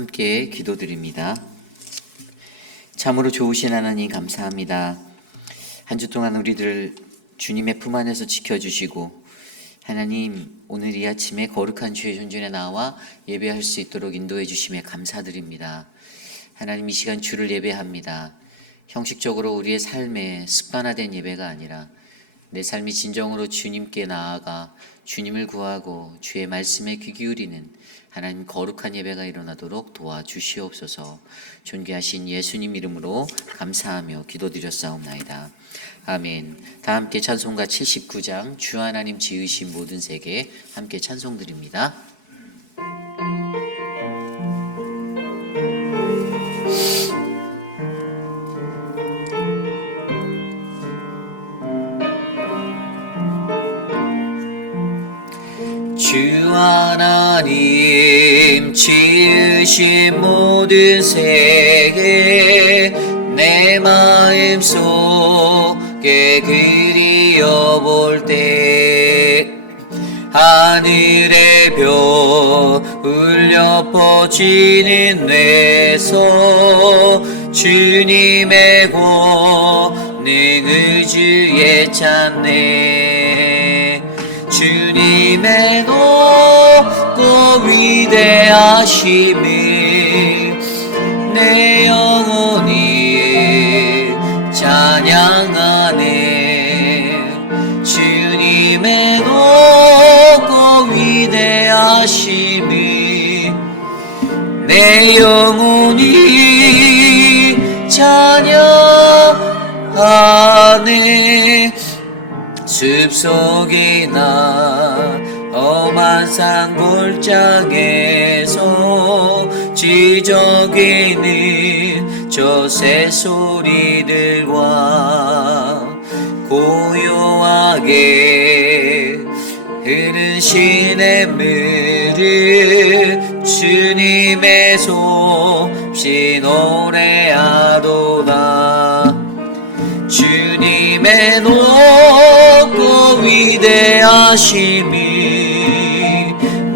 함께 기도드립니다. 참으로 좋으신 하나님 감사합니다. 한 주 동안 우리들을 주님의 품 안에서 지켜주시고 하나님 오늘 이 아침에 거룩한 주의 존전에 나와 예배할 수 있도록 인도해 주심에 감사드립니다. 하나님 이 시간 주를 예배합니다. 형식적으로 우리의 삶에 습관화된 예배가 아니라 내 삶이 진정으로 주님께 나아가 주님을 구하고 주의 말씀에 귀 기울이는 하나님 거룩한 예배가 일어나도록 도와주시옵소서. 존귀하신 예수님 이름으로 감사하며 기도드렸사옵나이다. 아멘. 다 함께 찬송가 79장 주 하나님 지으신 모든 세계 함께 찬송드립니다. 주 하나님 지으신 모든 세계 내 마음속에 그리어볼 때 하늘의 별 울려 퍼지는 데서 주님의 권능을 주에 찾네. 주님의 높고 위대하심을 내 영혼이 찬양하네. 주님의 높고 위대하심을 내 영혼이 찬양하네. 숲속이나 험한 산골장에서 지저귀는 저 새소리들과 고요하게 흐르는 시냇물을 주님의 솜씨 노래하도다. 주님의 높고 위대하심이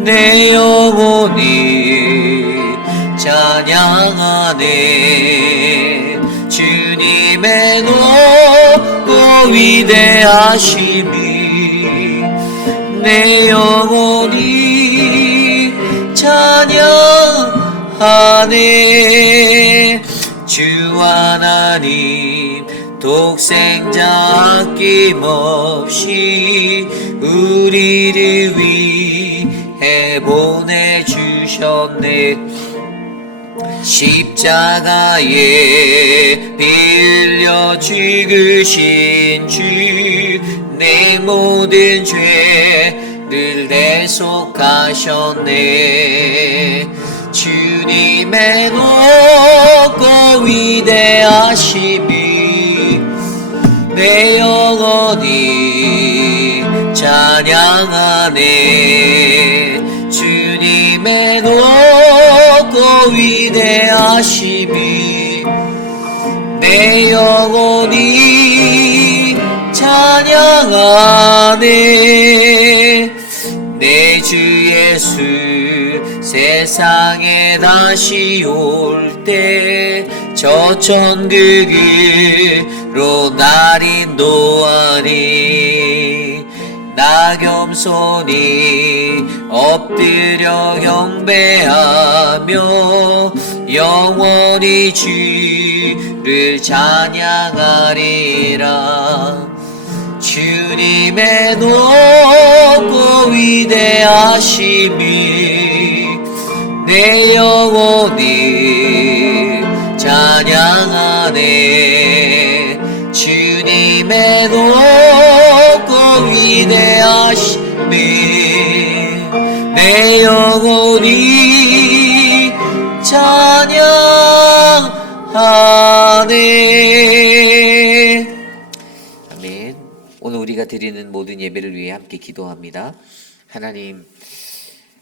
내 영혼이 찬양하네. 주님의 높고 위대하심이 내 영혼이 찬양하네. 주 하나님 독생자 아낌없이 우리를 위해 보내주셨네. 십자가에 피 흘려 죽으신 주 내 모든 죄를 대속하셨네. 주님의 높고 위대하심이 내 영혼이 찬양하네. 주님의 높고 위대하심이 내 영혼이 찬양하네. 내 주 예수 세상에 다시 올 때 저 천국으로 날 인도하니 나 겸손히 엎드려 경배하며 영원히 주를 찬양하리라. 주님의 높고 위대하심이 내 영혼이 찬양하네. 주님의 높고 위대하심이 내 영혼이 찬양하네. 아멘. 오늘 우리가 드리는 모든 예배를 위해 함께 기도합니다. 하나님,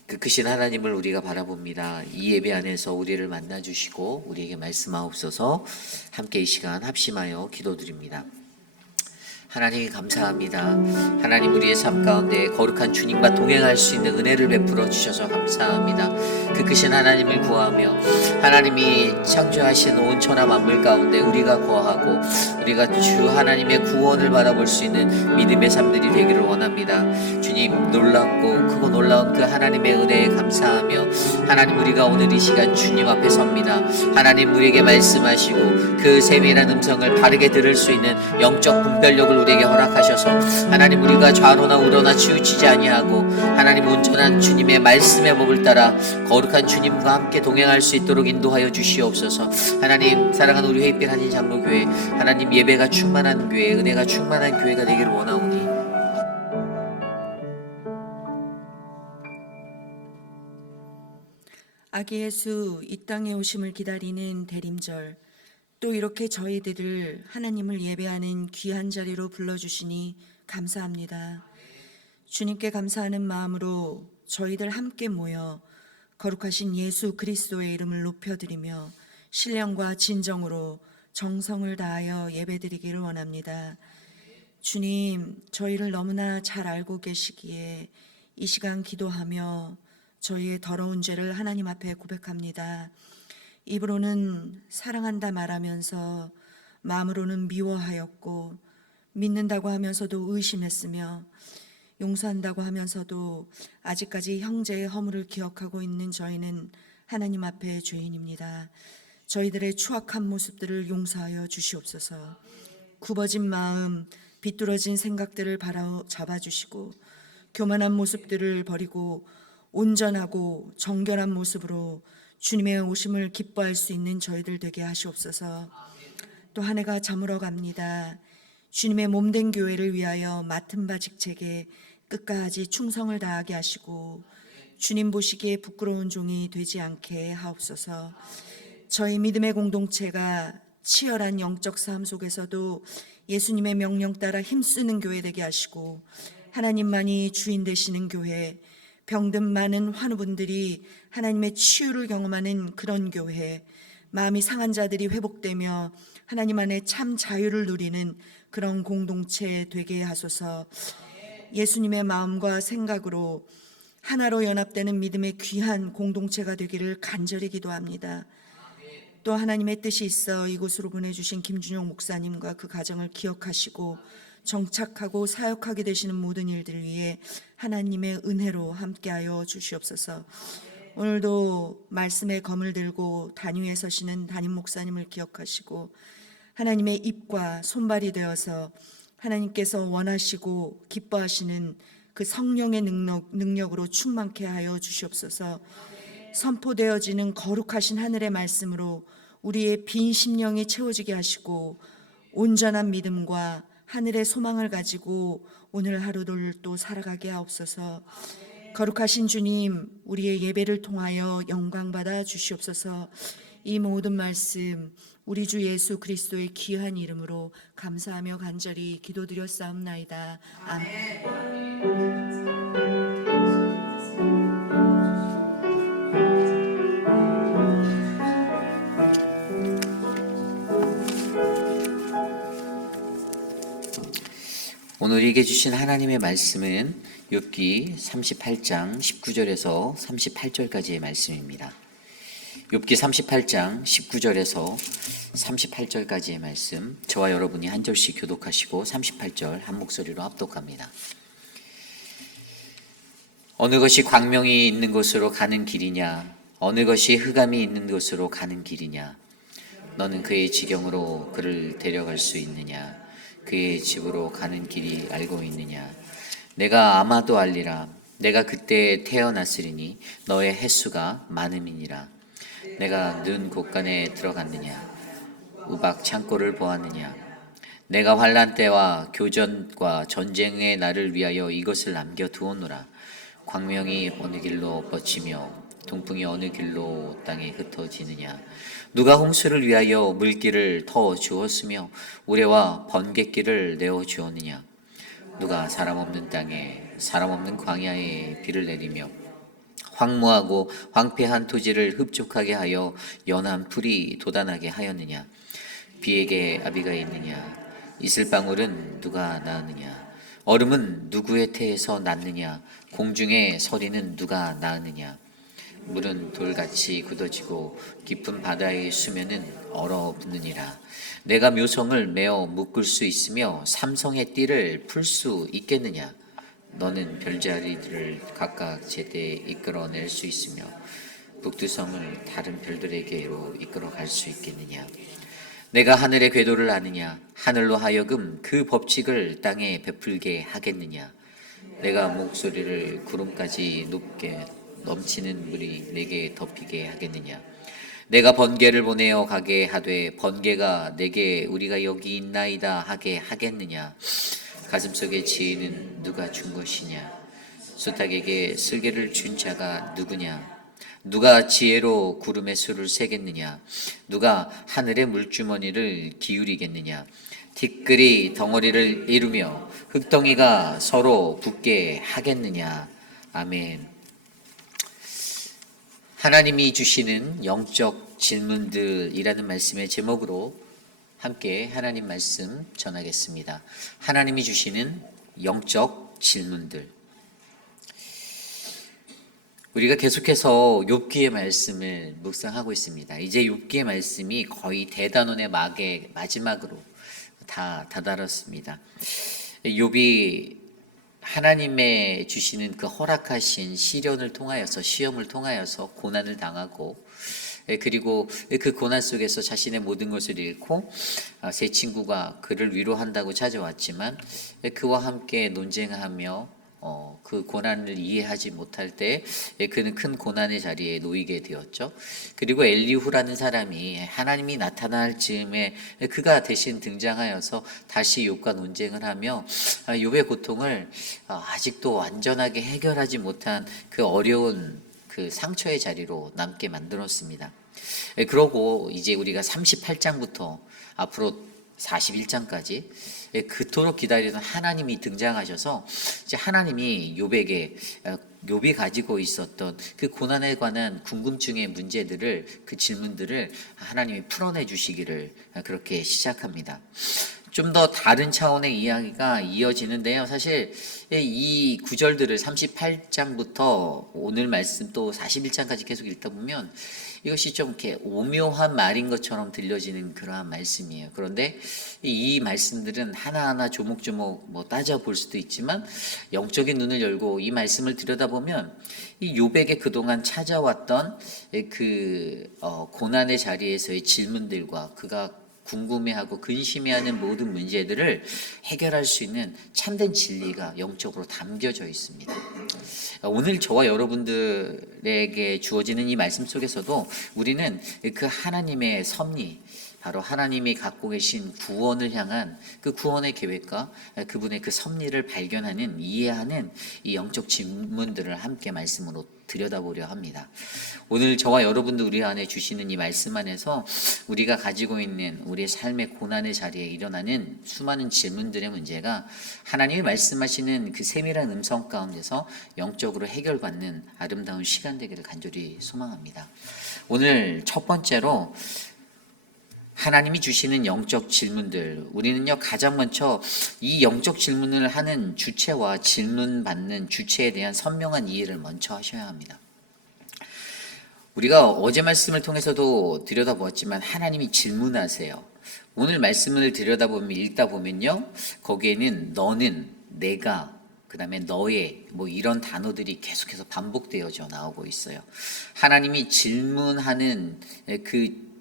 그 크신 하나님을 우리가 바라봅니다. 이 예배 안에서 우리를 만나주시고 우리에게 말씀하옵소서. 함께 이 시간 합심하여 기도드립니다. 하나님 감사합니다. 하나님 우리의 삶 가운데 거룩한 주님과 동행할 수 있는 은혜를 베풀어 주셔서 감사합니다. 그 크신 하나님을 구하며 하나님이 창조하신 온 천하 만물 가운데 우리가 거하고 우리가 주 하나님의 구원을 바라볼 수 있는 믿음의 삶들이 되기를 원합니다. 주님, 놀랍고 크고 놀라운 그 하나님의 은혜에 감사하며 하나님, 우리가 오늘 이 시간 주님 앞에 섭니다. 하나님, 우리에게 말씀하시고 그 세밀한 음성을 바르게 들을 수 있는 영적 분별력을 우리에게 허락하셔서 하나님, 우리가 좌로나 우로나 치우치지 아니하고 하나님, 온전한 주님의 말씀의 법을 따라 거룩한 주님과 함께 동행할 수 있도록 인도하여 주시옵소서. 하나님, 사랑하는 우리 회빛 한인 장로교회, 하나님 예배가 충만한 교회, 은혜가 충만한 교회가 되기를 원하오니 아기 예수 이 땅에 오심을 기다리는 대림절, 또 이렇게 저희들을 하나님을 예배하는 귀한 자리로 불러주시니 감사합니다. 주님께 감사하는 마음으로 저희들 함께 모여 거룩하신 예수 그리스도의 이름을 높여드리며 신령과 진정으로 정성을 다하여 예배드리기를 원합니다. 주님, 저희를 너무나 잘 알고 계시기에 이 시간 기도하며 저희의 더러운 죄를 하나님 앞에 고백합니다. 입으로는 사랑한다 말하면서 마음으로는 미워하였고, 믿는다고 하면서도 의심했으며, 용서한다고 하면서도 아직까지 형제의 허물을 기억하고 있는 저희는 하나님 앞에 죄인입니다. 저희들의 추악한 모습들을 용서하여 주시옵소서. 굽어진 마음, 비뚤어진 생각들을 잡아주시고 교만한 모습들을 버리고 온전하고 정결한 모습으로 주님의 오심을 기뻐할 수 있는 저희들 되게 하시옵소서. 또 한 해가 저물어 갑니다. 주님의 몸된 교회를 위하여 맡은 바 직책에 끝까지 충성을 다하게 하시고 주님 보시기에 부끄러운 종이 되지 않게 하옵소서. 저희 믿음의 공동체가 치열한 영적 삶 속에서도 예수님의 명령 따라 힘쓰는 교회 되게 하시고 하나님만이 주인 되시는 교회, 병든 많은 환우분들이 하나님의 치유를 경험하는 그런 교회, 마음이 상한 자들이 회복되며 하나님 안에 참 자유를 누리는 그런 공동체 되게 하소서. 예수님의 마음과 생각으로 하나로 연합되는 믿음의 귀한 공동체가 되기를 간절히 기도합니다. 또 하나님의 뜻이 있어 이곳으로 보내주신 김준용 목사님과 그 가정을 기억하시고 정착하고 사역하게 되시는 모든 일들을 위해 하나님의 은혜로 함께하여 주시옵소서. 오늘도 말씀의 검을 들고 단위에 서시는 담임 목사님을 기억하시고 하나님의 입과 손발이 되어서 하나님께서 원하시고 기뻐하시는 그 성령의 능력으로 충만케 하여 주시옵소서. 선포되어지는 거룩하신 하늘의 말씀으로 우리의 빈 심령이 채워지게 하시고 온전한 믿음과 하늘의 소망을 가지고 오늘 하루를 또 살아가게 하옵소서. 거룩하신 주님, 우리의 예배를 통하여 영광 받아 주시옵소서. 이 모든 말씀 우리 주 예수 그리스도의 귀한 이름으로 감사하며 간절히 기도드렸사옵나이다. 아멘. 오늘 읽어 주신 하나님의 말씀은 욥기 38장 19절에서 38절까지의 말씀입니다. 욥기 38장 19절에서 38절까지의 말씀, 저와 여러분이 한 절씩 교독하시고 38절 한 목소리로 합독합니다. 어느 것이 광명이 있는 곳으로 가는 길이냐? 어느 것이 흑암이 있는 곳으로 가는 길이냐? 너는 그의 지경으로 그를 데려갈 수 있느냐? 그의 집으로 가는 길이 알고 있느냐? 내가 아마도 알리라. 내가 그때 태어났으리니 너의 횟수가 많음이니라. 내가 눈 곳간에 들어갔느냐? 우박 창고를 보았느냐? 내가 환난 때와 교전과 전쟁의 날을 위하여 이것을 남겨두었노라. 광명이 어느 길로 뻗치며 동풍이 어느 길로 땅에 흩어지느냐? 누가 홍수를 위하여 물길을 터 주었으며 우레와 번갯길을 내어 주었느냐? 누가 사람 없는 땅에 사람 없는 광야에 비를 내리며 황무하고 황폐한 토지를 흡족하게 하여 연한 풀이 돋아나게 하였느냐? 비에게 아비가 있느냐? 이슬방울은 누가 낳았느냐? 얼음은 누구의 태에서 났느냐? 공중의 서리는 누가 낳았느냐? 물은 돌같이 굳어지고 깊은 바다의 수면은 얼어붙느니라. 내가 묘성을 메어 묶을 수 있으며 삼성의 띠를 풀 수 있겠느냐? 너는 별자리들을 각각 제대에 이끌어낼 수 있으며 북두섬을 다른 별들에게로 이끌어갈 수 있겠느냐? 내가 하늘의 궤도를 아느냐? 하늘로 하여금 그 법칙을 땅에 베풀게 하겠느냐? 내가 목소리를 구름까지 높게 넘치는 물이 내게 덮이게 하겠느냐? 내가 번개를 보내어 가게 하되 번개가 내게 우리가 여기 있나이다 하게 하겠느냐? 가슴속의 지혜는 누가 준 것이냐? 수탉에게 슬개를 준 자가 누구냐? 누가 지혜로 구름의 수를 세겠느냐? 누가 하늘의 물주머니를 기울이겠느냐? 티끌이 덩어리를 이루며 흙덩이가 서로 붙게 하겠느냐? 아멘. 하나님이 주시는 영적 질문들이라는 말씀의 제목으로 함께 하나님 말씀 전하겠습니다. 하나님이 주시는 영적 질문들. 우리가 계속해서 욥기의 말씀을 묵상하고 있습니다. 이제 욥기의 말씀이 거의 대단원의 막의 마지막으로 다 다다랐습니다. 욥이 하나님의 주시는 그 허락하신 시련을 통하여서 시험을 통하여서 고난을 당하고 그리고 그 고난 속에서 자신의 모든 것을 잃고 세 친구가 그를 위로한다고 찾아왔지만 그와 함께 논쟁하며 그 고난을 이해하지 못할 때 그는 큰 고난의 자리에 놓이게 되었죠. 그리고 엘리후라는 사람이 하나님이 나타날 즈음에 그가 대신 등장하여서 다시 욥과 논쟁을 하며 욥의 고통을 아직도 완전하게 해결하지 못한 그 어려운 그 상처의 자리로 남게 만들었습니다. 그러고 이제 우리가 38장부터 앞으로 41장까지 그토록 기다리던 하나님이 등장하셔서 이제 하나님이 욥이 가지고 있었던 그 고난에 관한 궁금증의 문제들을 그 질문들을 하나님이 풀어내 주시기를 그렇게 시작합니다. 좀 더 다른 차원의 이야기가 이어지는데요. 사실 이 구절들을 38장부터 오늘 말씀 또 41장까지 계속 읽다 보면 이것이 좀 이렇게 오묘한 말인 것처럼 들려지는 그러한 말씀이에요. 그런데 이 말씀들은 하나하나 조목조목 따져볼 수도 있지만 영적인 눈을 열고 이 말씀을 들여다보면 이 욥에게 그동안 찾아왔던 그 고난의 자리에서의 질문들과 그가 궁금해하고 근심해하는 모든 문제들을 해결할 수 있는 참된 진리가 영적으로 담겨져 있습니다. 오늘 저와 여러분들에게 주어지는 이 말씀 속에서도 우리는 그 하나님의 섭리, 바로 하나님이 갖고 계신 구원을 향한 그 구원의 계획과 그분의 그 섭리를 발견하는, 이해하는 이 영적 질문들을 함께 말씀으로 들여다보려 합니다. 오늘 저와 여러분도 우리 안에 주시는 이 말씀 안에서 우리가 가지고 있는 우리의 삶의 고난의 자리에 일어나는 수많은 질문들의 문제가 하나님이 말씀하시는 그 세밀한 음성 가운데서 영적으로 해결받는 아름다운 시간 되기를 간절히 소망합니다. 오늘 첫 번째로 하나님이 주시는 영적 질문들, 우리는요 가장 먼저 이 영적 질문을 하는 주체와 질문받는 주체에 대한 선명한 이해를 먼저 하셔야 합니다. 우리가 어제 말씀을 통해서도 들여다보았지만 하나님이 질문하세요. 오늘 말씀을 들여다보면 읽다 보면요 거기에는 너는, 내가, 그 다음에 너의 이런 단어들이 계속해서 반복되어져 나오고 있어요. 하나님이 질문하는 그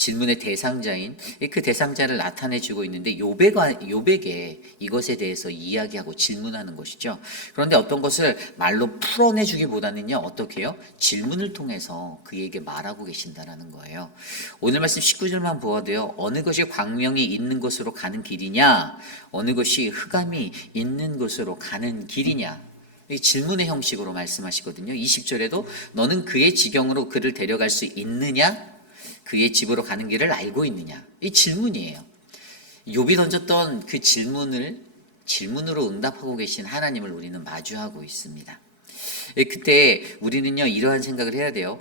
질문의 대상자인 그 대상자를 나타내주고 있는데 욥에게 이것에 대해서 이야기하고 질문하는 것이죠. 그런데 어떤 것을 말로 풀어내주기보다는요 어떻게 해요? 질문을 통해서 그에게 말하고 계신다라는 거예요. 오늘 말씀 19절만 보아도요 어느 것이 광명이 있는 곳으로 가는 길이냐, 어느 것이 흑암이 있는 곳으로 가는 길이냐, 질문의 형식으로 말씀하시거든요. 20절에도 너는 그의 지경으로 그를 데려갈 수 있느냐, 그의 집으로 가는 길을 알고 있느냐, 이 질문이에요. 욥이 던졌던 그 질문으로 응답하고 계신 하나님을 우리는 마주하고 있습니다. 그때 우리는요 이러한 생각을 해야 돼요.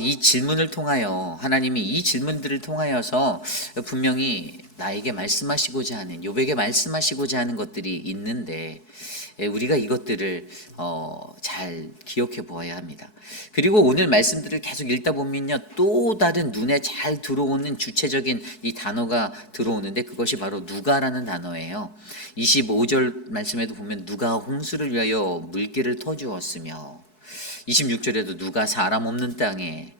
이 질문을 통하여 하나님이 이 질문들을 통하여서 분명히 나에게 말씀하시고자 하는, 욥에게 말씀하시고자 하는 것들이 있는데 우리가 이것들을 잘 기억해 보아야 합니다. 그리고 오늘 말씀들을 계속 읽다 보면요, 또 다른 눈에 잘 들어오는 주체적인 이 단어가 들어오는데 그것이 바로 누가라는 단어예요. 25절 말씀에도 보면 누가 홍수를 위하여 물길을 터주었으며, 26절에도 누가 사람 없는 땅에,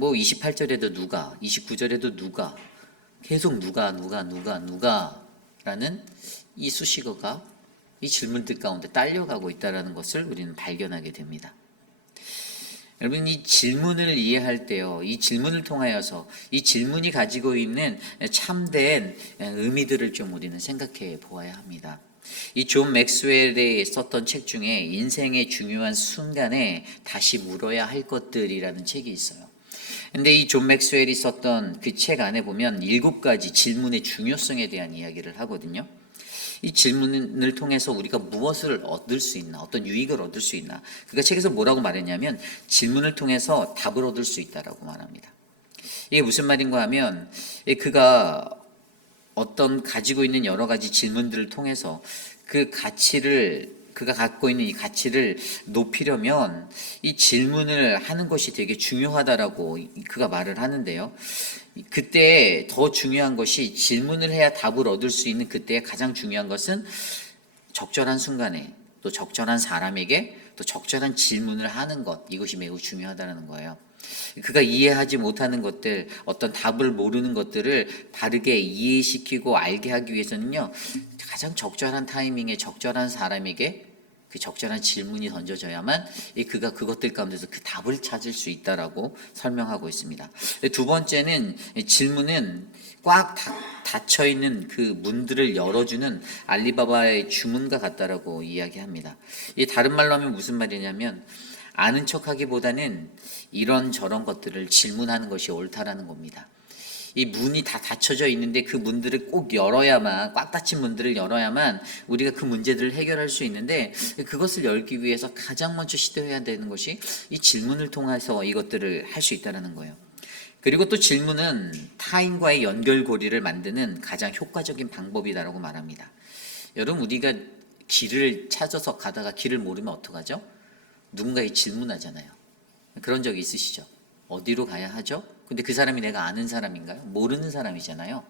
28절에도 누가, 29절에도 누가, 계속 누가라는 이 수식어가 이 질문들 가운데 딸려가고 있다는 것을 우리는 발견하게 됩니다. 여러분, 이 질문을 이해할 때요, 이 질문을 통하여서 이 질문이 가지고 있는 참된 의미들을 좀 우리는 생각해 보아야 합니다. 이 존 맥스웰이 썼던 책 중에 인생의 중요한 순간에 다시 물어야 할 것들이라는 책이 있어요. 근데 이 존 맥스웰이 썼던 그 책 안에 보면 7가지 질문의 중요성에 대한 이야기를 하거든요. 이 질문을 통해서 우리가 무엇을 얻을 수 있나, 어떤 유익을 얻을 수 있나. 그가 책에서 뭐라고 말했냐면 질문을 통해서 답을 얻을 수 있다라고 말합니다. 이게 무슨 말인가 하면 그가 어떤 가지고 있는 여러 가지 질문들을 통해서 그가 갖고 있는 이 가치를 높이려면 이 질문을 하는 것이 되게 중요하다라고 그가 말을 하는데요. 그때 더 중요한 것이 질문을 해야 답을 얻을 수 있는 그때 가장 중요한 것은 적절한 순간에 또 적절한 사람에게 또 적절한 질문을 하는 것, 이것이 매우 중요하다는 거예요. 그가 이해하지 못하는 것들, 어떤 답을 모르는 것들을 바르게 이해시키고 알게 하기 위해서는요, 가장 적절한 타이밍에 적절한 사람에게 그 적절한 질문이 던져져야만 그가 그것들 가운데서 그 답을 찾을 수 있다라고 설명하고 있습니다. 두 번째는 질문은 꽉 닫혀 있는 그 문들을 열어주는 알리바바의 주문과 같다라고 이야기합니다. 이 다른 말로 하면 무슨 말이냐면 아는 척하기보다는 이런저런 것들을 질문하는 것이 옳다라는 겁니다. 이 문이 다 닫혀져 있는데 그 문들을 꼭 열어야만, 꽉 닫힌 문들을 열어야만 우리가 그 문제들을 해결할 수 있는데, 그것을 열기 위해서 가장 먼저 시도해야 되는 것이 이 질문을 통해서 이것들을 할 수 있다는 거예요. 그리고 또 질문은 타인과의 연결고리를 만드는 가장 효과적인 방법이다라고 말합니다. 여러분, 우리가 길을 찾아서 가다가 길을 모르면 어떡하죠? 누군가에게 질문하잖아요. 그런 적이 있으시죠? 어디로 가야 하죠? 근데 그 사람이 내가 아는 사람인가요? 모르는 사람이잖아요.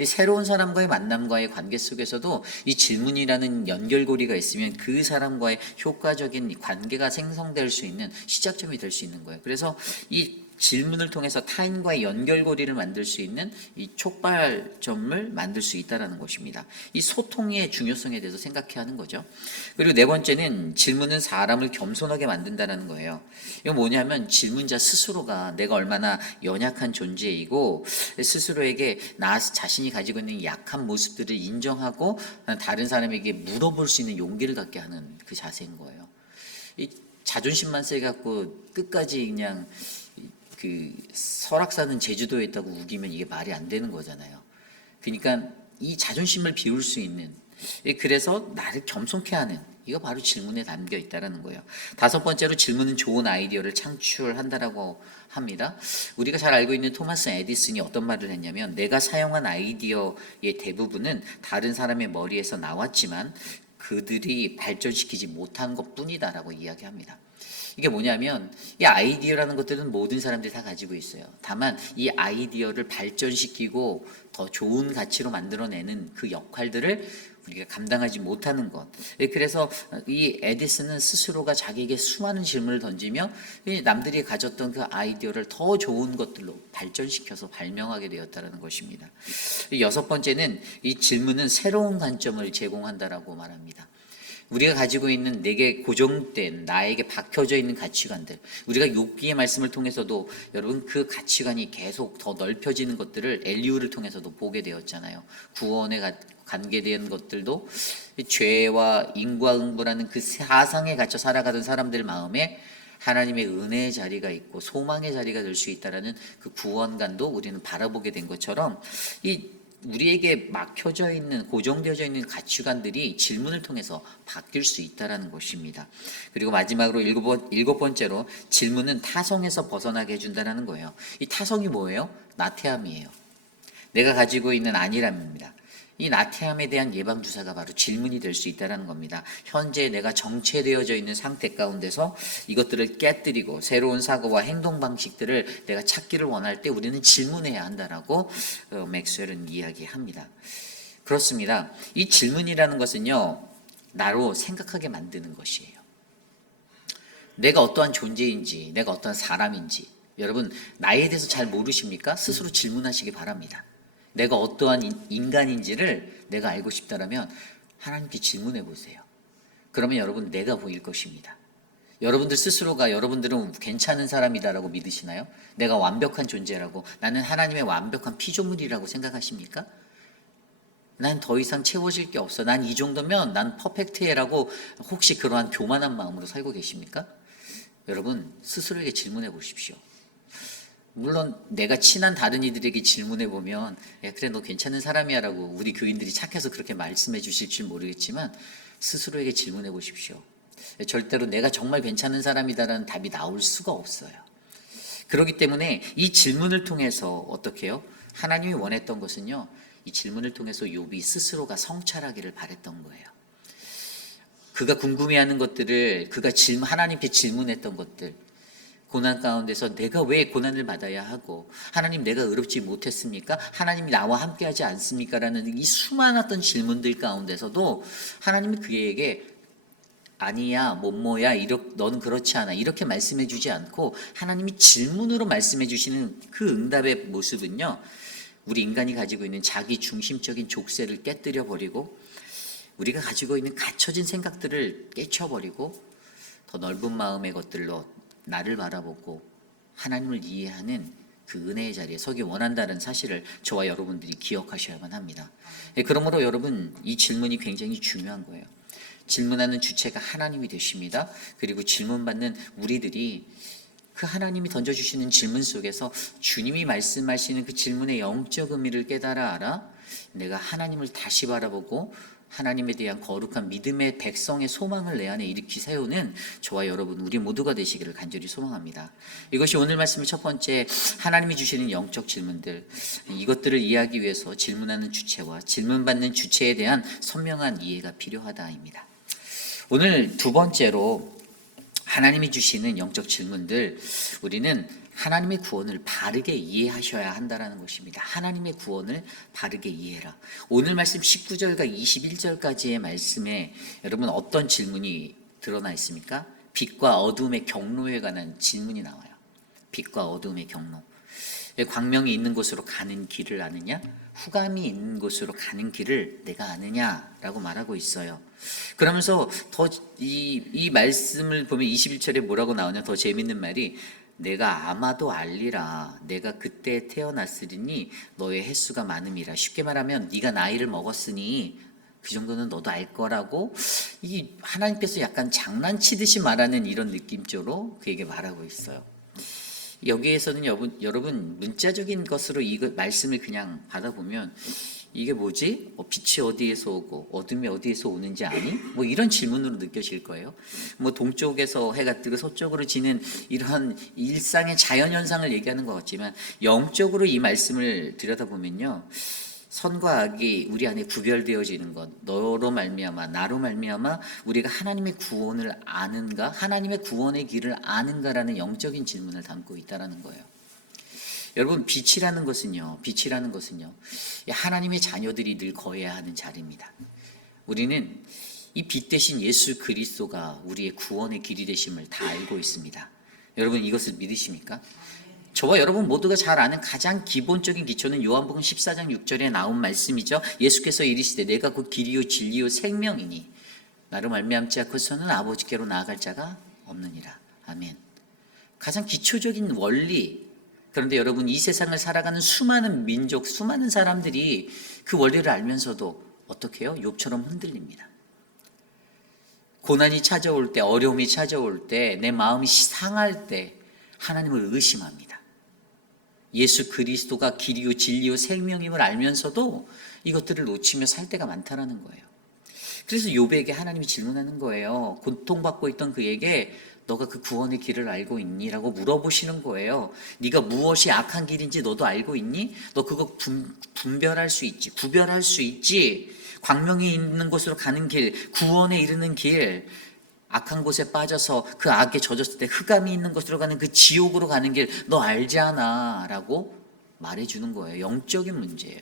이 새로운 사람과의 만남과의 관계 속에서도 이 질문이라는 연결고리가 있으면 그 사람과의 효과적인 관계가 생성될 수 있는 시작점이 될 수 있는 거예요. 그래서 이 질문을 통해서 타인과의 연결고리를 만들 수 있는 이 촉발점을 만들 수 있다는 것입니다. 이 소통의 중요성에 대해서 생각해야 하는 거죠. 그리고 네 번째는 질문은 사람을 겸손하게 만든다는 거예요. 이건 뭐냐면 질문자 스스로가 내가 얼마나 연약한 존재이고 스스로에게 나 자신이 가지고 있는 약한 모습들을 인정하고 다른 사람에게 물어볼 수 있는 용기를 갖게 하는 그 자세인 거예요. 이 자존심만 세 갖고 끝까지 그냥 그 설악산은 제주도에 있다고 우기면 이게 말이 안 되는 거잖아요. 그러니까 이 자존심을 비울 수 있는, 그래서 나를 겸손케 하는, 이거 바로 질문에 담겨 있다는 거예요. 다섯 번째로 질문은 좋은 아이디어를 창출한다라고 합니다. 우리가 잘 알고 있는 토마스 에디슨이 어떤 말을 했냐면 내가 사용한 아이디어의 대부분은 다른 사람의 머리에서 나왔지만 그들이 발전시키지 못한 것뿐이다라고 이야기합니다. 이게 뭐냐면 이 아이디어라는 것들은 모든 사람들이 다 가지고 있어요. 다만 이 아이디어를 발전시키고 더 좋은 가치로 만들어내는 그 역할들을 우리가 감당하지 못하는 것. 그래서 이 에디슨은 스스로가 자기에게 수많은 질문을 던지며 남들이 가졌던 그 아이디어를 더 좋은 것들로 발전시켜서 발명하게 되었다는 것입니다. 여섯 번째는 이 질문은 새로운 관점을 제공한다라고 말합니다. 우리가 가지고 있는 내게 고정된 나에게 박혀져 있는 가치관들, 우리가 욥기의 말씀을 통해서도 여러분 그 가치관이 계속 더 넓혀지는 것들을 엘리후를 통해서도 보게 되었잖아요. 구원에 관계된 것들도 죄와 인과응보라는 그 사상에 갇혀 살아가던 사람들 마음에 하나님의 은혜의 자리가 있고 소망의 자리가 될 수 있다라는 그 구원관도 우리는 바라보게 된 것처럼 이 우리에게 막혀져 있는 고정되어져 있는 가치관들이 질문을 통해서 바뀔 수 있다는 것입니다. 그리고 마지막으로 일곱 번째로 질문은 타성에서 벗어나게 해준다는 거예요. 이 타성이 뭐예요? 나태함이에요. 내가 가지고 있는 안일함입니다. 이 나태함에 대한 예방주사가 바로 질문이 될 수 있다는 겁니다. 현재 내가 정체되어져 있는 상태 가운데서 이것들을 깨뜨리고 새로운 사고와 행동 방식들을 내가 찾기를 원할 때 우리는 질문해야 한다라고 맥스웰은 이야기합니다. 그렇습니다. 이 질문이라는 것은요, 나로 생각하게 만드는 것이에요. 내가 어떠한 존재인지, 내가 어떠한 사람인지, 여러분 나에 대해서 잘 모르십니까? 스스로 질문하시기 바랍니다. 내가 어떠한 인간인지를 내가 알고 싶다라면 하나님께 질문해 보세요. 그러면 여러분 내가 보일 것입니다. 여러분들 스스로가 여러분들은 괜찮은 사람이다라고 믿으시나요? 내가 완벽한 존재라고, 나는 하나님의 완벽한 피조물이라고 생각하십니까? 난 더 이상 채워질 게 없어. 난 이 정도면 난 퍼펙트해라고 혹시 그러한 교만한 마음으로 살고 계십니까? 여러분 스스로에게 질문해 보십시오. 물론 내가 친한 다른 이들에게 질문해 보면 그래 너 괜찮은 사람이야 라고 우리 교인들이 착해서 그렇게 말씀해 주실지 모르겠지만 스스로에게 질문해 보십시오. 절대로 내가 정말 괜찮은 사람이다라는 답이 나올 수가 없어요. 그렇기 때문에 이 질문을 통해서 어떻게 해요? 하나님이 원했던 것은요, 이 질문을 통해서 욥이 스스로가 성찰하기를 바랬던 거예요. 그가 궁금해하는 것들을, 그가 하나님께 질문했던 것들, 고난 가운데서 내가 왜 고난을 받아야 하고, 하나님 내가 의롭지 못했습니까? 하나님이 나와 함께하지 않습니까? 라는 이 수많았던 질문들 가운데서도 하나님이 그에게 아니야, 뭐야, 넌 그렇지 않아, 이렇게 말씀해 주지 않고 하나님이 질문으로 말씀해 주시는 그 응답의 모습은요, 우리 인간이 가지고 있는 자기 중심적인 족쇄를 깨뜨려 버리고 우리가 가지고 있는 갇혀진 생각들을 깨쳐버리고 더 넓은 마음의 것들로 나를 바라보고 하나님을 이해하는 그 은혜의 자리에 서기 원한다는 사실을 저와 여러분들이 기억하셔야만 합니다. 그러므로 여러분 이 질문이 굉장히 중요한 거예요. 질문하는 주체가 하나님이 되십니다. 그리고 질문받는 우리들이 그 하나님이 던져주시는 질문 속에서 주님이 말씀하시는 그 질문의 영적 의미를 깨달아 알아 내가 하나님을 다시 바라보고 하나님에 대한 거룩한 믿음의 백성의 소망을 내 안에 일으키 세우는 저와 여러분 우리 모두가 되시기를 간절히 소망합니다. 이것이 오늘 말씀의 첫 번째, 하나님이 주시는 영적 질문들, 이것들을 이해하기 위해서 질문하는 주체와 질문받는 주체에 대한 선명한 이해가 필요하다입니다. 오늘 두 번째로 하나님이 주시는 영적 질문들, 우리는 하나님의 구원을 바르게 이해하셔야 한다는 것입니다. 하나님의 구원을 바르게 이해해라. 오늘 말씀 19절과 21절까지의 말씀에 여러분 어떤 질문이 드러나 있습니까? 빛과 어둠의 경로에 관한 질문이 나와요. 빛과 어둠의 경로. 광명이 있는 곳으로 가는 길을 아느냐? 후감이 있는 곳으로 가는 길을 내가 아느냐라고 말하고 있어요. 그러면서 더 이 말씀을 보면 21절에 뭐라고 나오냐? 더 재밌는 말이 내가 아마도 알리라. 내가 그때 태어났으리니 너의 횟수가 많음이라. 쉽게 말하면 네가 나이를 먹었으니 그 정도는 너도 알 거라고, 이 하나님께서 약간 장난치듯이 말하는 이런 느낌적으로 그에게 말하고 있어요. 여기에서는 여러분 문자적인 것으로 이 말씀을 그냥 받아보면 이게 뭐지? 빛이 어디에서 오고 어둠이 어디에서 오는지 아니? 뭐 이런 질문으로 느껴질 거예요. 뭐 동쪽에서 해가 뜨고 서쪽으로 지는 이런 일상의 자연현상을 얘기하는 것 같지만 영적으로 이 말씀을 들여다보면요, 선과 악이 우리 안에 구별되어지는 것, 너로 말미암아 나로 말미암아 우리가 하나님의 구원을 아는가, 하나님의 구원의 길을 아는가라는 영적인 질문을 담고 있다는 거예요. 여러분 빛이라는 것은요 하나님의 자녀들이 늘 거해야 하는 자리입니다. 우리는 이 빛 대신 예수 그리스도가 우리의 구원의 길이 되심을 다 알고 있습니다. 여러분 이것을 믿으십니까? 저와 여러분 모두가 잘 아는 가장 기본적인 기초는 요한복음 14장 6절에 나온 말씀이죠. 예수께서 이르시되 내가 곧 길이요 진리요 생명이니 나로 말미암지 않고서는 아버지께로 나아갈 자가 없느니라. 아멘. 가장 기초적인 원리. 그런데 여러분 이 세상을 살아가는 수많은 민족, 수많은 사람들이 그 원리를 알면서도 어떻게 해요? 욥처럼 흔들립니다. 고난이 찾아올 때, 어려움이 찾아올 때, 내 마음이 상할 때 하나님을 의심합니다. 예수 그리스도가 길이요 진리요 생명임을 알면서도 이것들을 놓치며 살 때가 많다라는 거예요. 그래서 욥에게 하나님이 질문하는 거예요. 고통받고 있던 그에게 너가 그 구원의 길을 알고 있니? 라고 물어보시는 거예요. 네가 무엇이 악한 길인지 너도 알고 있니? 너 그거 분별할 수 있지? 구별할 수 있지? 광명이 있는 곳으로 가는 길, 구원에 이르는 길, 악한 곳에 빠져서 그 악에 젖었을 때 흑암이 있는 곳으로 가는 그 지옥으로 가는 길 너 알지 않아? 라고 말해주는 거예요. 영적인 문제예요.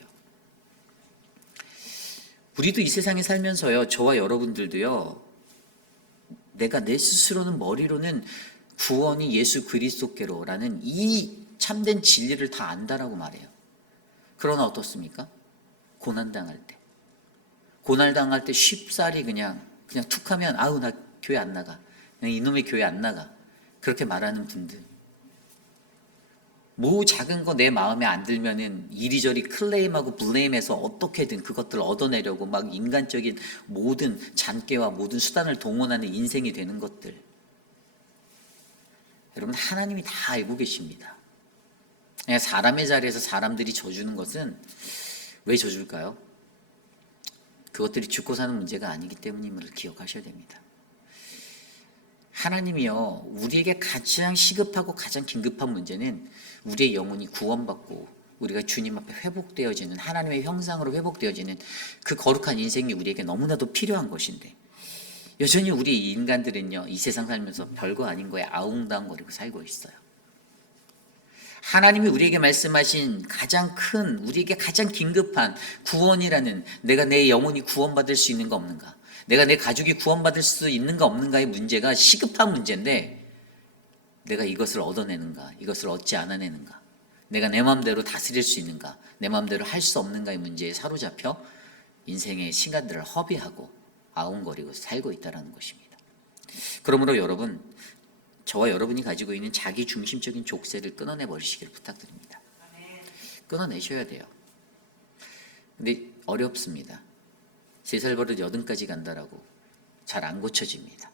우리도 이 세상에 살면서요, 저와 여러분들도요, 내가 내 스스로는 머리로는 구원이 예수 그리스도께로라는 이 참된 진리를 다 안다라고 말해요. 그러나 어떻습니까? 고난당할 때. 고난당할 때 쉽사리 그냥 툭하면 아우 나 교회 안 나가. 그냥 이놈의 교회 안 나가. 그렇게 말하는 분들. 뭐 작은 거 내 마음에 안 들면은 이리저리 클레임하고 블레임해서 어떻게든 그것들을 얻어내려고 막 인간적인 모든 잔꾀와 모든 수단을 동원하는 인생이 되는 것들. 여러분 하나님이 다 알고 계십니다. 그냥 사람의 자리에서 사람들이 져주는 것은 왜 져줄까요? 그것들이 죽고 사는 문제가 아니기 때문임을 기억하셔야 됩니다. 하나님이요, 우리에게 가장 시급하고 가장 긴급한 문제는 우리의 영혼이 구원받고 우리가 주님 앞에 회복되어지는, 하나님의 형상으로 회복되어지는 그 거룩한 인생이 우리에게 너무나도 필요한 것인데, 여전히 우리 인간들은요, 이 세상 살면서 별거 아닌 거에 아웅다웅거리고 살고 있어요. 하나님이 우리에게 말씀하신 가장 큰, 우리에게 가장 긴급한 구원이라는, 내가 내 영혼이 구원받을 수 있는 거 없는가, 내가 내 가족이 구원받을 수 있는가 없는가의 문제가 시급한 문제인데, 내가 이것을 얻어내는가, 이것을 얻지 않아내는가, 내가 내 마음대로 다스릴 수 있는가, 내 마음대로 할 수 없는가의 문제에 사로잡혀 인생의 시간들을 허비하고 아웅거리고 살고 있다는 것입니다. 그러므로 여러분, 저와 여러분이 가지고 있는 자기 중심적인 족쇄를 끊어내 버리시기를 부탁드립니다. 끊어내셔야 돼요. 근데 어렵습니다. 3살 버릇 80까지 간다라고 잘 안 고쳐집니다.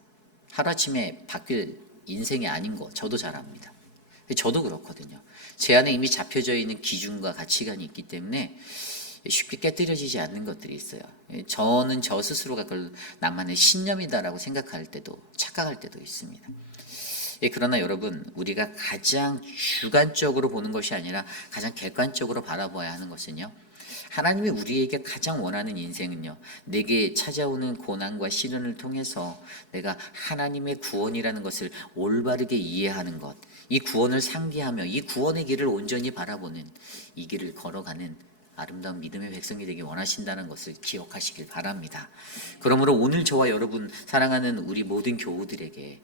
하루아침에 바뀔 인생이 아닌 거 저도 잘 압니다. 저도 그렇거든요. 제 안에 이미 잡혀져 있는 기준과 가치관이 있기 때문에 쉽게 깨뜨려지지 않는 것들이 있어요. 저는 저 스스로가 그걸 나만의 신념이다라고 생각할 때도, 착각할 때도 있습니다. 그러나 여러분, 우리가 가장 주관적으로 보는 것이 아니라 가장 객관적으로 바라봐야 하는 것은요, 하나님이 우리에게 가장 원하는 인생은요, 내게 찾아오는 고난과 시련을 통해서 내가 하나님의 구원이라는 것을 올바르게 이해하는 것, 이 구원을 상기하며 이 구원의 길을 온전히 바라보는 이 길을 걸어가는 아름다운 믿음의 백성이 되기 원하신다는 것을 기억하시길 바랍니다. 그러므로 오늘 저와 여러분, 사랑하는 우리 모든 교우들에게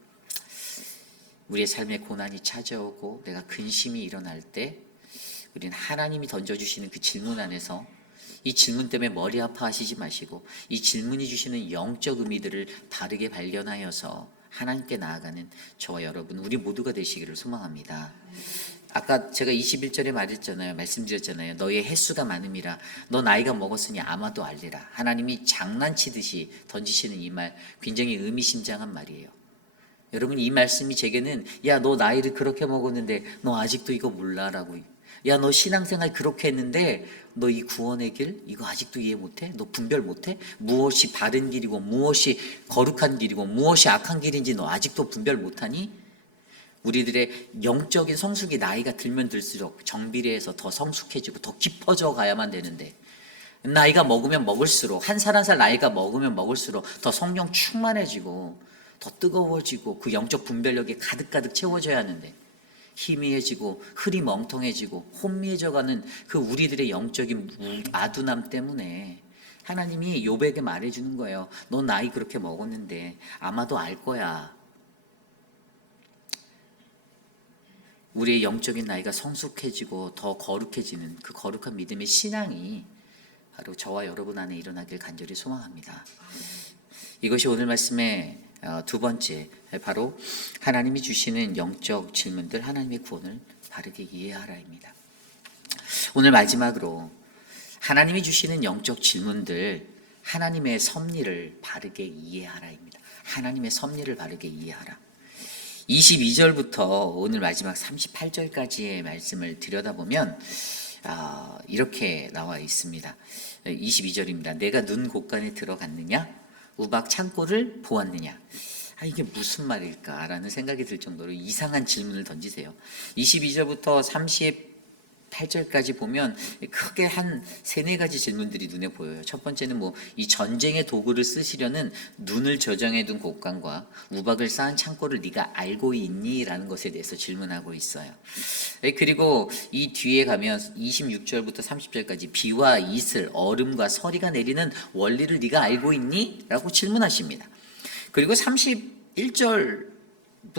우리의 삶에 고난이 찾아오고 내가 근심이 일어날 때 우리는 하나님이 던져주시는 그 질문 안에서, 이 질문 때문에 머리 아파하시지 마시고 이 질문이 주시는 영적 의미들을 바르게 발견하여서 하나님께 나아가는 저와 여러분, 우리 모두가 되시기를 소망합니다. 아까 제가 21절에 말씀드렸잖아요. 너의 횟수가 많음이라 너 나이가 먹었으니 아마도 알리라. 하나님이 장난치듯이 던지시는 이 말, 굉장히 의미심장한 말이에요. 여러분, 이 말씀이 제게는 야, 너 나이를 그렇게 먹었는데 너 아직도 이거 몰라라고, 야, 너 신앙생활 그렇게 했는데 너 이 구원의 길 이거 아직도 이해 못해? 너 분별 못해? 무엇이 바른 길이고 무엇이 거룩한 길이고 무엇이 악한 길인지 너 아직도 분별 못하니? 우리들의 영적인 성숙이 나이가 들면 들수록 정비례해서 더 성숙해지고 더 깊어져 가야만 되는데, 나이가 먹으면 먹을수록, 한 살 한 살 나이가 먹으면 먹을수록 더 성령 충만해지고 더 뜨거워지고 그 영적 분별력이 가득가득 채워져야 하는데, 희미해지고 흐리멍텅해지고 혼미해져가는 그 우리들의 영적인 아둔함 때문에 하나님이 욥에게 말해주는 거예요. 너 나이 그렇게 먹었는데 아마도 알 거야. 우리의 영적인 나이가 성숙해지고 더 거룩해지는 그 거룩한 믿음의 신앙이 바로 저와 여러분 안에 일어나길 간절히 소망합니다. 이것이 오늘 말씀의 두 번째, 바로 하나님이 주시는 영적 질문들, 하나님의 구원을 바르게 이해하라입니다. 오늘 마지막으로 하나님이 주시는 영적 질문들, 하나님의 섭리를 바르게 이해하라입니다. 하나님의 섭리를 바르게 이해하라. 22절부터 오늘 마지막 38절까지의 말씀을 들여다보면 이렇게 나와 있습니다. 22절입니다. 내가 눈 곳간에 들어갔느냐? 우박 창고를 보았느냐? 이게 무슨 말일까라는 생각이 들 정도로 이상한 질문을 던지세요. 22절부터 38절까지 보면 크게 한 세네 가지 질문들이 눈에 보여요. 첫 번째는 이 전쟁의 도구를 쓰시려는 눈을 저장해 둔 곡간과 우박을 쌓은 창고를 네가 알고 있니? 라는 것에 대해서 질문하고 있어요. 그리고 이 뒤에 가면 26절부터 30절까지 비와 이슬, 얼음과 서리가 내리는 원리를 네가 알고 있니? 라고 질문하십니다. 그리고 31절부터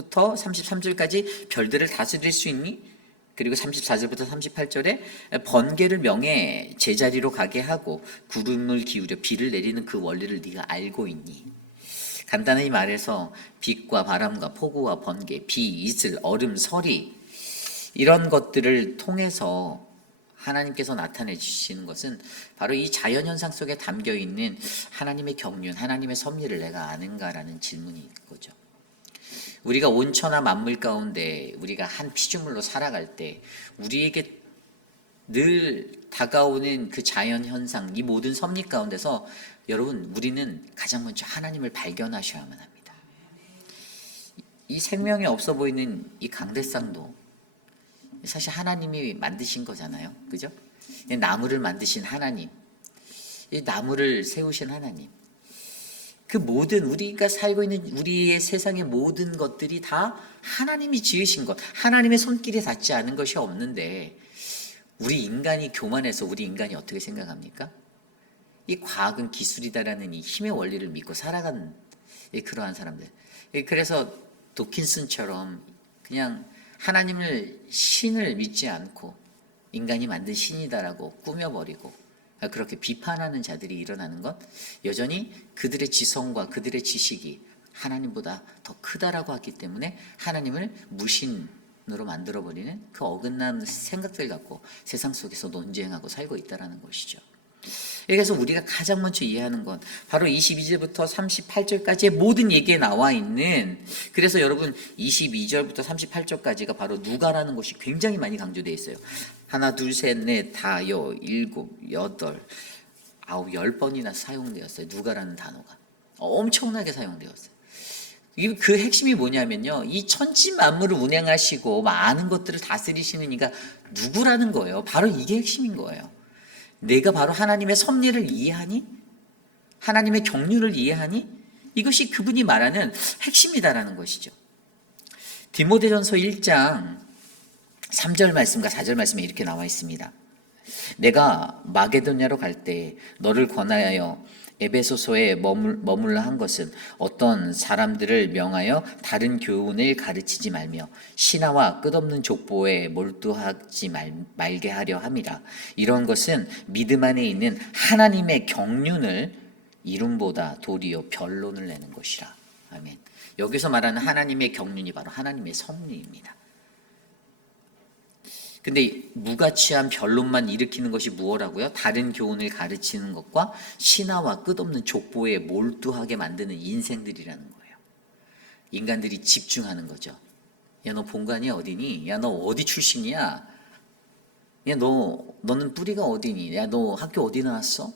33절까지 별들을 다스릴 수 있니? 그리고 34절부터 38절에 번개를 명해 제자리로 가게 하고 구름을 기울여 비를 내리는 그 원리를 네가 알고 있니? 간단히 말해서 빛과 바람과 폭우와 번개, 비, 이슬, 얼음, 서리 이런 것들을 통해서 하나님께서 나타내 주시는 것은 바로 이 자연현상 속에 담겨 있는 하나님의 경륜, 하나님의 섭리를 내가 아는가라는 질문이 거죠. 우리가 온천하 만물 가운데 우리가 한 피조물로 살아갈 때 우리에게 늘 다가오는 그 자연현상, 이 모든 섭리 가운데서 여러분 우리는 가장 먼저 하나님을 발견하셔야만 합니다. 이 생명이 없어 보이는 이 강대상도 사실 하나님이 만드신 거잖아요. 그죠? 나무를 만드신 하나님, 이 나무를 세우신 하나님, 그 모든 우리가 살고 있는 우리의 세상의 모든 것들이 다 하나님이 지으신 것, 하나님의 손길에 닿지 않은 것이 없는데 우리 인간이 교만해서 우리 인간이 어떻게 생각합니까? 이 과학은 기술이다라는 이 힘의 원리를 믿고 살아간 그러한 사람들. 그래서 도킨슨처럼 그냥 하나님을 신을 믿지 않고 인간이 만든 신이다라고 꾸며버리고 그렇게 비판하는 자들이 일어나는 것, 여전히 그들의 지성과 그들의 지식이 하나님보다 더 크다라고 하기 때문에 하나님을 무신으로 만들어버리는 그 어긋난 생각들 갖고 세상 속에서 논쟁하고 살고 있다는 것이죠. 그래서 우리가 가장 먼저 이해하는 건 바로 22절부터 38절까지의 모든 얘기에 나와 있는, 그래서 여러분 22절부터 38절까지가 바로 누가라는 것이 굉장히 많이 강조되어 있어요. 하나, 둘, 셋, 넷, 다, 여, 일곱, 여덟, 아홉, 10번이나 사용되었어요. 누가라는 단어가 엄청나게 사용되었어요. 그 핵심이 뭐냐면요, 이 천지 만물을 운행하시고 많은 것들을 다스리시는 이가 누구라는 거예요. 바로 이게 핵심인 거예요. 내가 바로 하나님의 섭리를 이해하니? 하나님의 경륜을 이해하니? 이것이 그분이 말하는 핵심이다라는 것이죠. 디모데전서 1장 3절 말씀과 4절 말씀에 이렇게 나와 있습니다. 내가 마게도냐로 갈 때 너를 권하여 에베소서에 머물러 한 것은 어떤 사람들을 명하여 다른 교훈을 가르치지 말며 신화와 끝없는 족보에 몰두하지 말게 하려 함이라. 이런 것은 믿음 안에 있는 하나님의 경륜을 이름보다 도리어 변론을 내는 것이라. 아멘. 여기서 말하는 하나님의 경륜이 바로 하나님의 섭리입니다. 근데 무가치한 변론만 일으키는 것이 무엇라고요? 다른 교훈을 가르치는 것과 신화와 끝없는 족보에 몰두하게 만드는 인생들이라는 거예요. 인간들이 집중하는 거죠. 야, 너 본관이 어디니? 야, 너 어디 출신이야? 야, 너는 뿌리가 어디니? 야, 너 학교 어디 나왔어?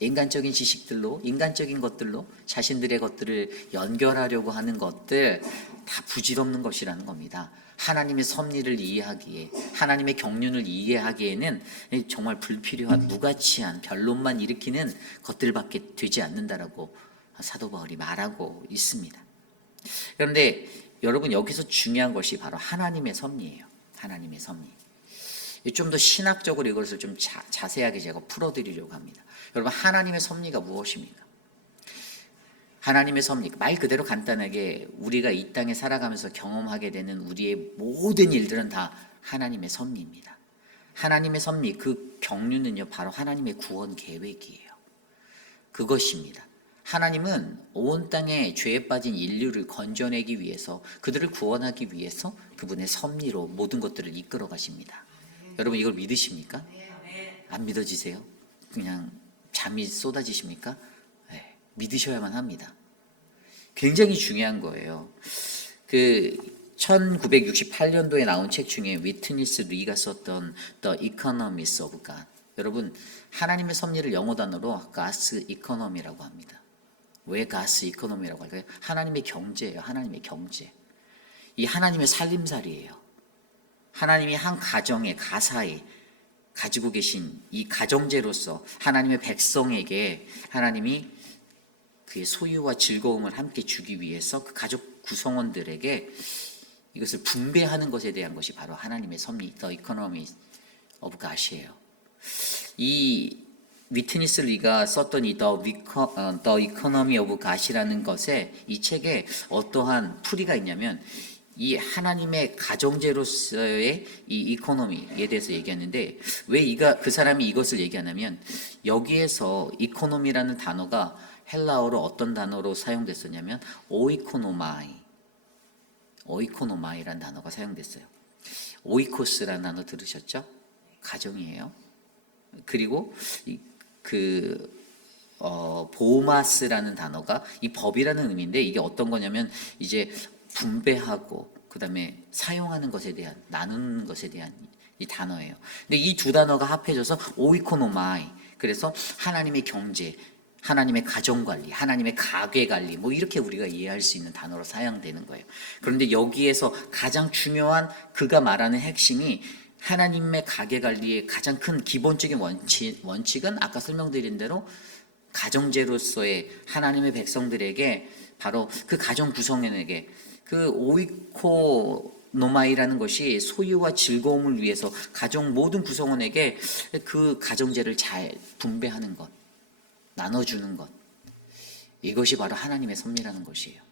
인간적인 지식들로, 인간적인 것들로 자신들의 것들을 연결하려고 하는 것들 다 부질없는 것이라는 겁니다. 하나님의 섭리를 이해하기에, 하나님의 경륜을 이해하기에는 정말 불필요한 무가치한 변론만 일으키는 것들밖에 되지 않는다라고 사도 바울이 말하고 있습니다. 그런데 여러분, 여기서 중요한 것이 바로 하나님의 섭리예요. 하나님의 섭리. 좀 더 신학적으로 이것을 좀 자세하게 제가 풀어드리려고 합니다. 여러분, 하나님의 섭리가 무엇입니까? 하나님의 섭리, 말 그대로 간단하게 우리가 이 땅에 살아가면서 경험하게 되는 우리의 모든 일들은 다 하나님의 섭리입니다. 하나님의 섭리, 그 경륜은요, 바로 하나님의 구원 계획이에요. 그것입니다. 하나님은 온 땅에 죄에 빠진 인류를 건져내기 위해서, 그들을 구원하기 위해서 그분의 섭리로 모든 것들을 이끌어 가십니다. 여러분, 이걸 믿으십니까? 안 믿어지세요? 그냥 잠이 쏟아지십니까? 네, 믿으셔야만 합니다. 굉장히 중요한 거예요. 1968년도에 나온 책 중에 위트니스 리가 썼던 The Economics of God. 여러분, 하나님의 섭리를 영어 단어로 God's Economy라고 합니다. 왜 가스 이코노미라고 할까요? 하나님의 경제예요. 하나님의 경제. 이 하나님의 살림살이에요. 하나님이 한 가정의 가사에 가지고 계신 이 가정제로서 하나님의 백성에게 하나님이 그의 소유와 즐거움을 함께 주기 위해서 그 가족 구성원들에게 이것을 분배하는 것에 대한 것이 바로 하나님의 섭리, The Economy of God이에요. 이 위트니스 리가 썼던 이 The Economy of God이라는 것에 이 책에 어떠한 풀이가 있냐면 이 하나님의 가정제로서의 이 이코노미에 대해서 얘기하는데 왜 그 사람이 이것을 얘기하냐면 여기에서 이코노미라는 단어가 헬라어로 어떤 단어로 사용됐었냐면 오이코노마이라는 단어가 사용됐어요. 오이코스라는 단어 들으셨죠? 가정이에요. 그리고 보마스라는 단어가 이 법이라는 의미인데 이게 어떤 거냐면 이제 분배하고 그다음에 사용하는 것에 대한 나누는 것에 대한 이 단어예요. 근데 이 두 단어가 합해져서 오이코노마이 그래서 하나님의 경제, 하나님의 가정관리, 하나님의 가계관리 뭐 이렇게 우리가 이해할 수 있는 단어로 사용되는 거예요. 그런데 여기에서 가장 중요한 그가 말하는 핵심이 하나님의 가계관리의 가장 큰 기본적인 원칙은 아까 설명드린 대로 가정제로서의 하나님의 백성들에게 바로 그 가정 구성원에게 그 오이코노마이라는 것이 소유와 즐거움을 위해서 가정 모든 구성원에게 그 가정제를 잘 분배하는 것, 나눠주는 것. 이것이 바로 하나님의 섭리라는 것이에요.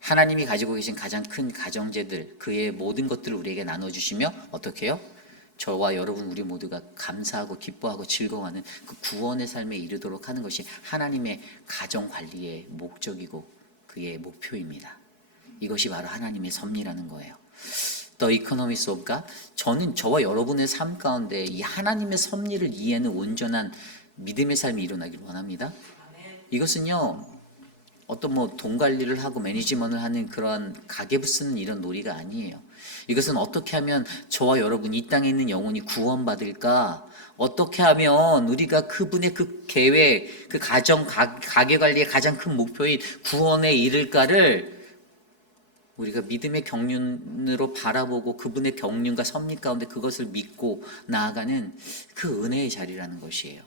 하나님이 가지고 계신 가장 큰 가정제들, 그의 모든 것들을 우리에게 나눠주시며 어떻게 해요? 저와 여러분 우리 모두가 감사하고 기뻐하고 즐거워하는 그 구원의 삶에 이르도록 하는 것이 하나님의 가정관리의 목적이고 그의 목표입니다. 이것이 바로 하나님의 섭리라는 거예요. The Economics of God. 저는 저와 여러분의 삶 가운데 이 하나님의 섭리를 이해하는 온전한 믿음의 삶이 일어나길 원합니다. 이것은요 어떤 뭐 돈 관리를 하고 매니지먼트를 하는 그러한 가계부 쓰는 이런 놀이가 아니에요. 이것은 어떻게 하면 저와 여러분 이 땅에 있는 영혼이 구원받을까? 어떻게 하면 우리가 그분의 그 계획, 그 가정 가계 관리의 가장 큰 목표인 구원에 이를까를 우리가 믿음의 경륜으로 바라보고 그분의 경륜과 섭리 가운데 그것을 믿고 나아가는 그 은혜의 자리라는 것이에요.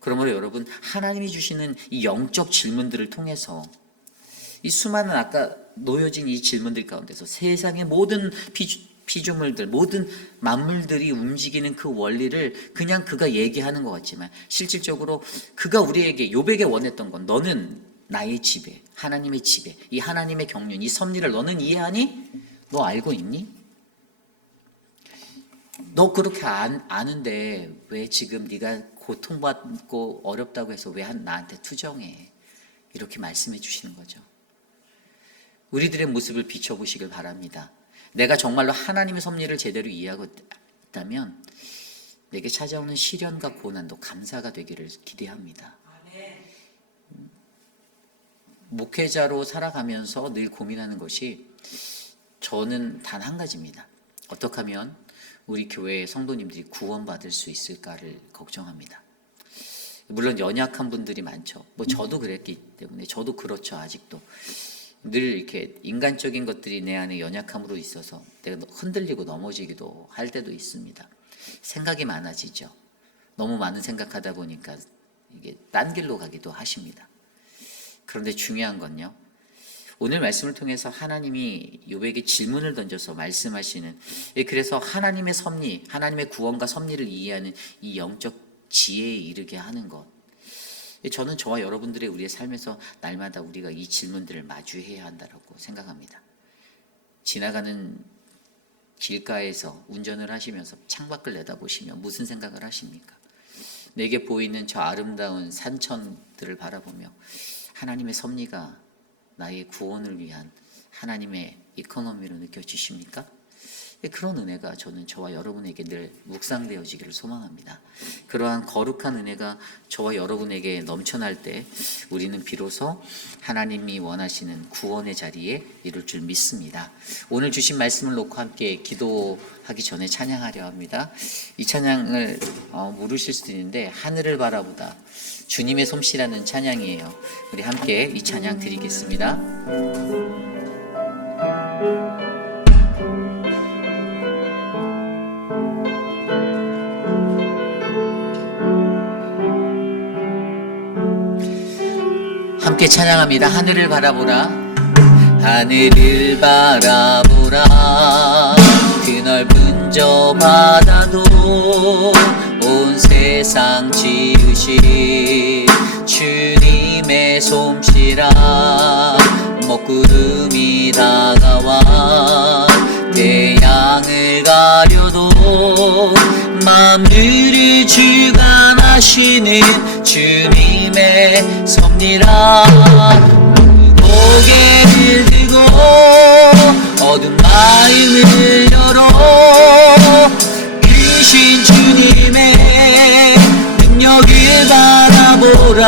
그러므로 여러분 하나님이 주시는 이 영적 질문들을 통해서 이 수많은 아까 놓여진 이 질문들 가운데서 세상의 모든 피조물들 모든 만물들이 움직이는 그 원리를 그냥 그가 얘기하는 것 같지만 실질적으로 그가 우리에게 욥에게 원했던 건 너는 나의 지배 하나님의 지배 이 하나님의 경륜 이 섭리를 너는 이해하니? 너 알고 있니? 너 그렇게 아는데 왜 지금 네가 고통받고 어렵다고 해서 왜 나한테 투정해? 이렇게 말씀해 주시는 거죠. 우리들의 모습을 비춰보시길 바랍니다. 내가 정말로 하나님의 섭리를 제대로 이해하고 있다면 내게 찾아오는 시련과 고난도 감사가 되기를 기대합니다. 목회자로 살아가면서 늘 고민하는 것이 저는 단 한 가지입니다. 어떻게 하면 우리 교회의 성도님들이 구원받을 수 있을까를 걱정합니다. 물론 연약한 분들이 많죠. 뭐 저도 그랬기 때문에 저도 그렇죠. 아직도 늘 이렇게 인간적인 것들이 내 안에 연약함으로 있어서 내가 흔들리고 넘어지기도 할 때도 있습니다. 생각이 많아지죠. 너무 많은 생각하다 보니까 이게 딴 길로 가기도 하십니다. 그런데 중요한 건요. 오늘 말씀을 통해서 하나님이 욥에게 질문을 던져서 말씀하시는 그래서 하나님의 섭리, 하나님의 구원과 섭리를 이해하는 이 영적 지혜에 이르게 하는 것. 저는 저와 여러분들의 우리의 삶에서 날마다 우리가 이 질문들을 마주해야 한다고 생각합니다. 지나가는 길가에서 운전을 하시면서 창밖을 내다보시면 무슨 생각을 하십니까? 내게 보이는 저 아름다운 산천들을 바라보며 하나님의 섭리가 나의 구원을 위한 하나님의 이코노미로 느껴지십니까? 그런 은혜가 저는 저와 여러분에게 늘 묵상되어지기를 소망합니다. 그러한 거룩한 은혜가 저와 여러분에게 넘쳐날 때 우리는 비로소 하나님이 원하시는 구원의 자리에 이룰 줄 믿습니다. 오늘 주신 말씀을 놓고 함께 기도하기 전에 찬양하려 합니다. 이 찬양을 모르실 수도 있는데 하늘을 바라보다 주님의 솜씨라는 찬양이에요. 우리 함께 이 찬양 드리겠습니다. 함께 찬양합니다. 하늘을 바라보라. 하늘을 바라보라. 그 넓은 저 바다도 온 세상 지으신 주님의 솜씨라. 먹구름이 다가와 태양을 가려도 만물을 주관하시는 주님의 섭리라. 고개를 들고 어두운 마음을 열어 크신 주님의 능력을 바라보라.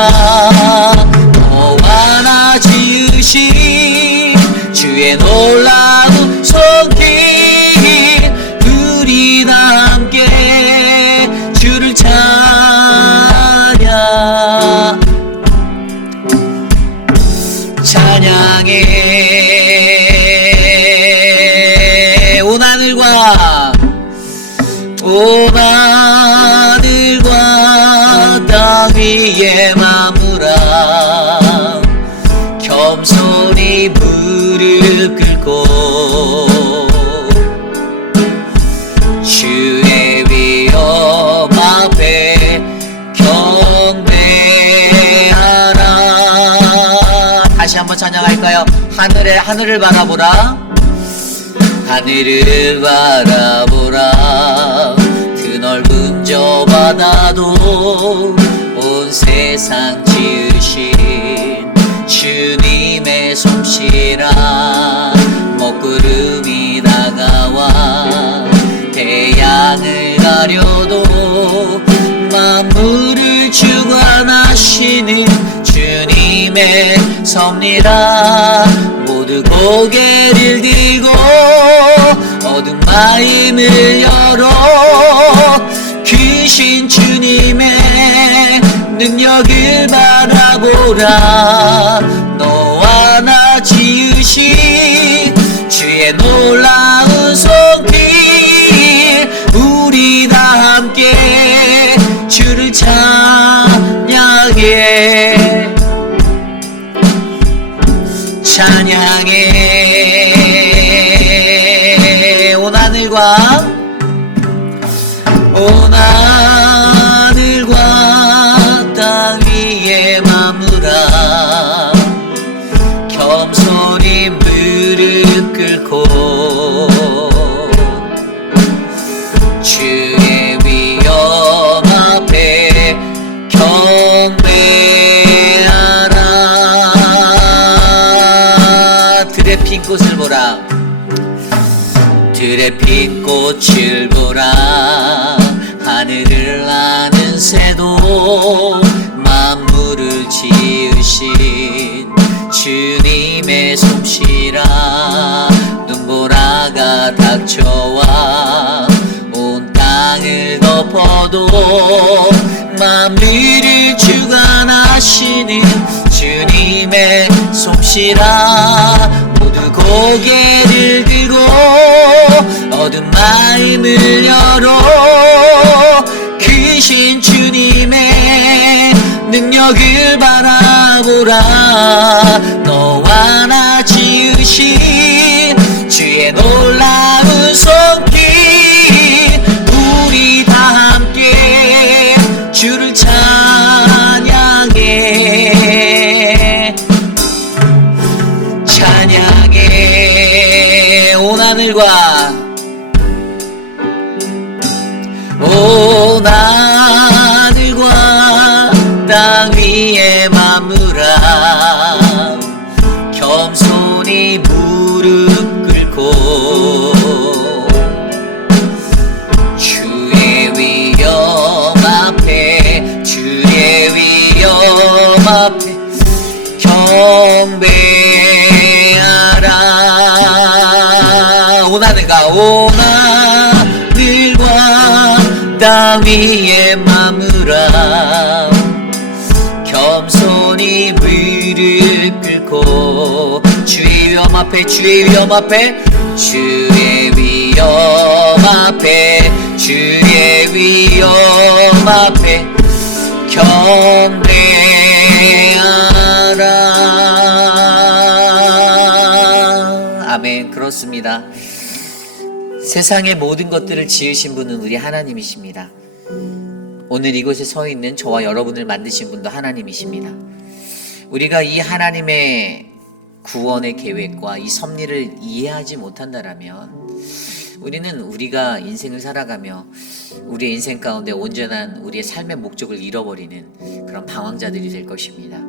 너와 나 지으신 주의 놀라운 손길 우리 다 함께 주를 찬양해. 온 하늘과 땅 위에 마무라. 겸손히 무릎 꿇고 주의 위엄 앞에 경배하라. 다시 한번 찬양할까요? 하늘을 바라보라. 하늘을 바라보라. 그 넓은 저 바다도 온 세상 지으신 주님의 솜씨라. 먹구름이 다가와 태양을 가려도 만물을 주관하시는 주님의 섭리라. 모두 고개를 들고 어두운 마음을 열어 크신 주님의 능력을 바라보라. 너와 나 지으신 주의 놀라운 손길 우리 다 함께 주를 찬양해. 찬양해. 온 하늘과 땅 위에 마무라. 겸손히 무릎 꿇고 주의 위엄 앞에 경배하라. 들의 핀 꽃을 보라. 들의 핀 꽃을 보라. 하늘을 나는 새도 만물을 지으신 주님의 솜씨라. 눈보라가 닥쳐와 온 땅을 덮어도 만물을 주관하시는 주님의 솜씨라. 모두 고개를 들고 어두운 마음을 열어 크신 주님의 능력을 바라보라. 너와 나 지으신 주의 놀라운 손길 우리 다 함께 주를 찬양해. 찬양해. 온 하늘과 땅 위에 마무라. 겸손히 무릎 꿇고 올라오나 들과 땅 위에 마무라 겸손히 무릎 꿇고 주의 위엄 앞에 주의 위엄 앞에 주의 위엄 앞에 주의 위엄 앞에 경배하라. 아멘. 그렇습니다. 세상의 모든 것들을 지으신 분은 우리 하나님이십니다. 오늘 이곳에 서 있는 저와 여러분을 만드신 분도 하나님이십니다. 우리가 이 하나님의 구원의 계획과 이 섭리를 이해하지 못한다라면 우리는 우리가 인생을 살아가며 우리의 인생 가운데 온전한 우리의 삶의 목적을 잃어버리는 그런 방황자들이 될 것입니다.